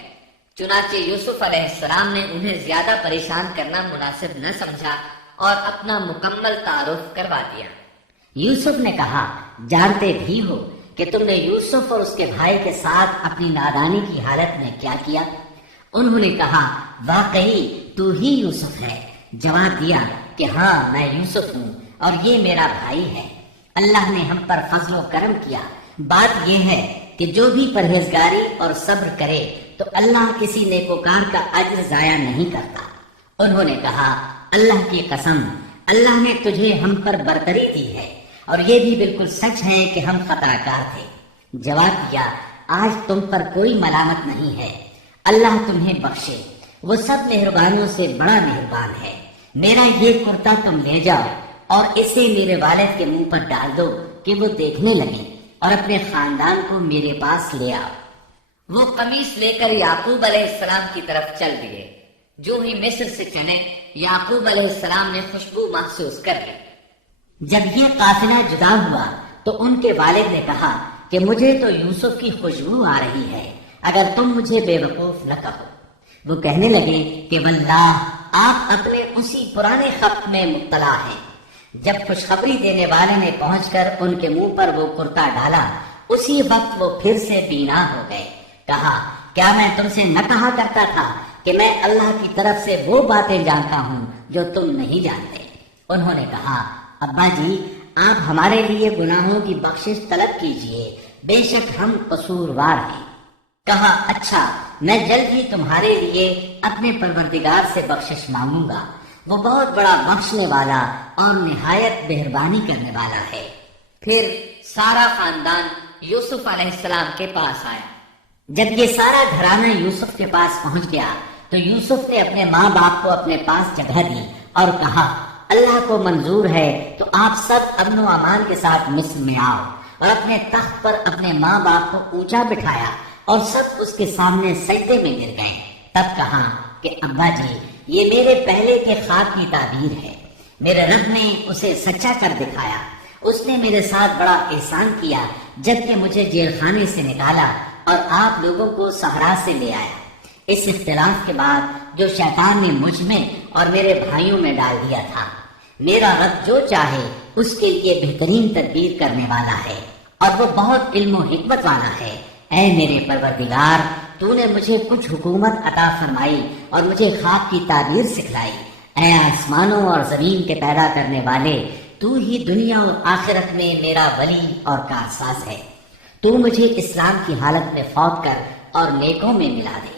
چنانچہ یوسف علیہ السلام نے انہیں زیادہ پریشان کرنا مناسب نہ سمجھا اور اپنا مکمل تعارف کروا دیا۔ یوسف نے کہا، جانتے بھی ہو کہ تم نے یوسف اور اس کے بھائی کے ساتھ اپنی نادانی کی حالت میں کیا کیا؟ انہوں نے کہا، واقعی تو ہی یوسف ہے۔ جواب دیا کہ ہاں، میں یوسف ہوں اور یہ میرا بھائی ہے، اللہ نے ہم پر فضل و کرم کیا۔ بات یہ ہے کہ جو بھی پرہیزگاری اور صبر کرے تو اللہ کسی نیکوکار کا اجر ضائع نہیں کرتا۔ انہوں نے کہا، اللہ کی قسم، اللہ نے تجھے ہم پر برتری دی ہے اور یہ بھی بالکل سچ ہے کہ ہم خطا کار تھے۔ جواب دیا، آج تم پر کوئی ملامت نہیں ہے، اللہ تمہیں بخشے، وہ سب مہربانوں سے بڑا مہربان ہے۔ میرا یہ کرتا تم لے جاؤ اور اسے میرے والد کے منہ پر ڈال دو کہ وہ دیکھنے لگے اور اپنے خاندان کو میرے پاس لے آؤ۔ وہ قمیص لے کر یعقوب علیہ السلام کی طرف چل دیے۔ جو ہی مصر سے چلے، یعقوب علیہ السلام نے خوشبو محسوس کر لی۔ جب یہ قافلہ جدا ہوا تو ان کے والد نے کہا کہ مجھے تو یوسف کی خوشبو آ رہی ہے، اگر تم مجھے بے وقوف نہ کہو۔ وہ کہنے لگے کہ واللہ آپ اپنے اسی پرانے خط میں مبتلا ہیں۔ جب خوشخبری دینے والے نے پہنچ کر ان کے منہ پر وہ کرتا ڈالا، اسی وقت وہ پھر سے بینا ہو گئے۔ کہا کیا میں تم سے نہ کہا کرتا تھا کہ میں اللہ کی طرف سے وہ باتیں جانتا ہوں جو تم نہیں جانتے؟ انہوں نے کہا ابا جی آپ ہمارے لیے گناہوں کی بخشش طلب کیجئے، بے شک ہم قصوروار ہیں۔ کہا اچھا میں جلد ہی تمہارے لیے اپنے پروردگار سے بخشش مانگوں گا، وہ بہت بڑا بخشنے والا اور نہایت مہربانی کرنے والا ہے۔ پھر سارا خاندان یوسف علیہ السلام کے پاس آیا۔ جب یہ سارا گھرانہ یوسف کے پاس پہنچ گیا تو یوسف نے اپنے ماں باپ کو اپنے پاس جگہ دی اور کہا اللہ کو منظور ہے تو آپ سب امن و امان کے ساتھ مصر میں آؤ، اور اپنے تخت پر اپنے ماں باپ کو اونچا بٹھایا اور سب اس کے سامنے سجدے میں گر گئے۔ تب کہا کہ ابا جی یہ میرے پہلے کے خواب کی تعبیر ہے، میرے رب نے اسے سچا کر دکھایا، اس نے میرے ساتھ بڑا احسان کیا جبکہ مجھے جیل خانے سے نکالا اور آپ لوگوں کو صحرا سے لے آیا۔ اس اختلاف کے بعد جو شیطان نے مجھ میں اور میرے بھائیوں میں ڈال دیا تھا، میرا رب جو چاہے اس کے لیے بہترین تدبیر کرنے والا ہے اور وہ بہت علم و حکمت والا ہے۔ اے میرے پروردگار تو نے مجھے کچھ حکومت عطا فرمائی اور مجھے خواب کی تعبیر سکھلائی۔ اے آسمانوں اور زمین کے پیدا کرنے والے، تو ہی دنیا اور آخرت میں میرا ولی اور کارساز ہے۔ تو مجھے اسلام کی حالت میں فوت کر اور نیکوں میں ملا دے۔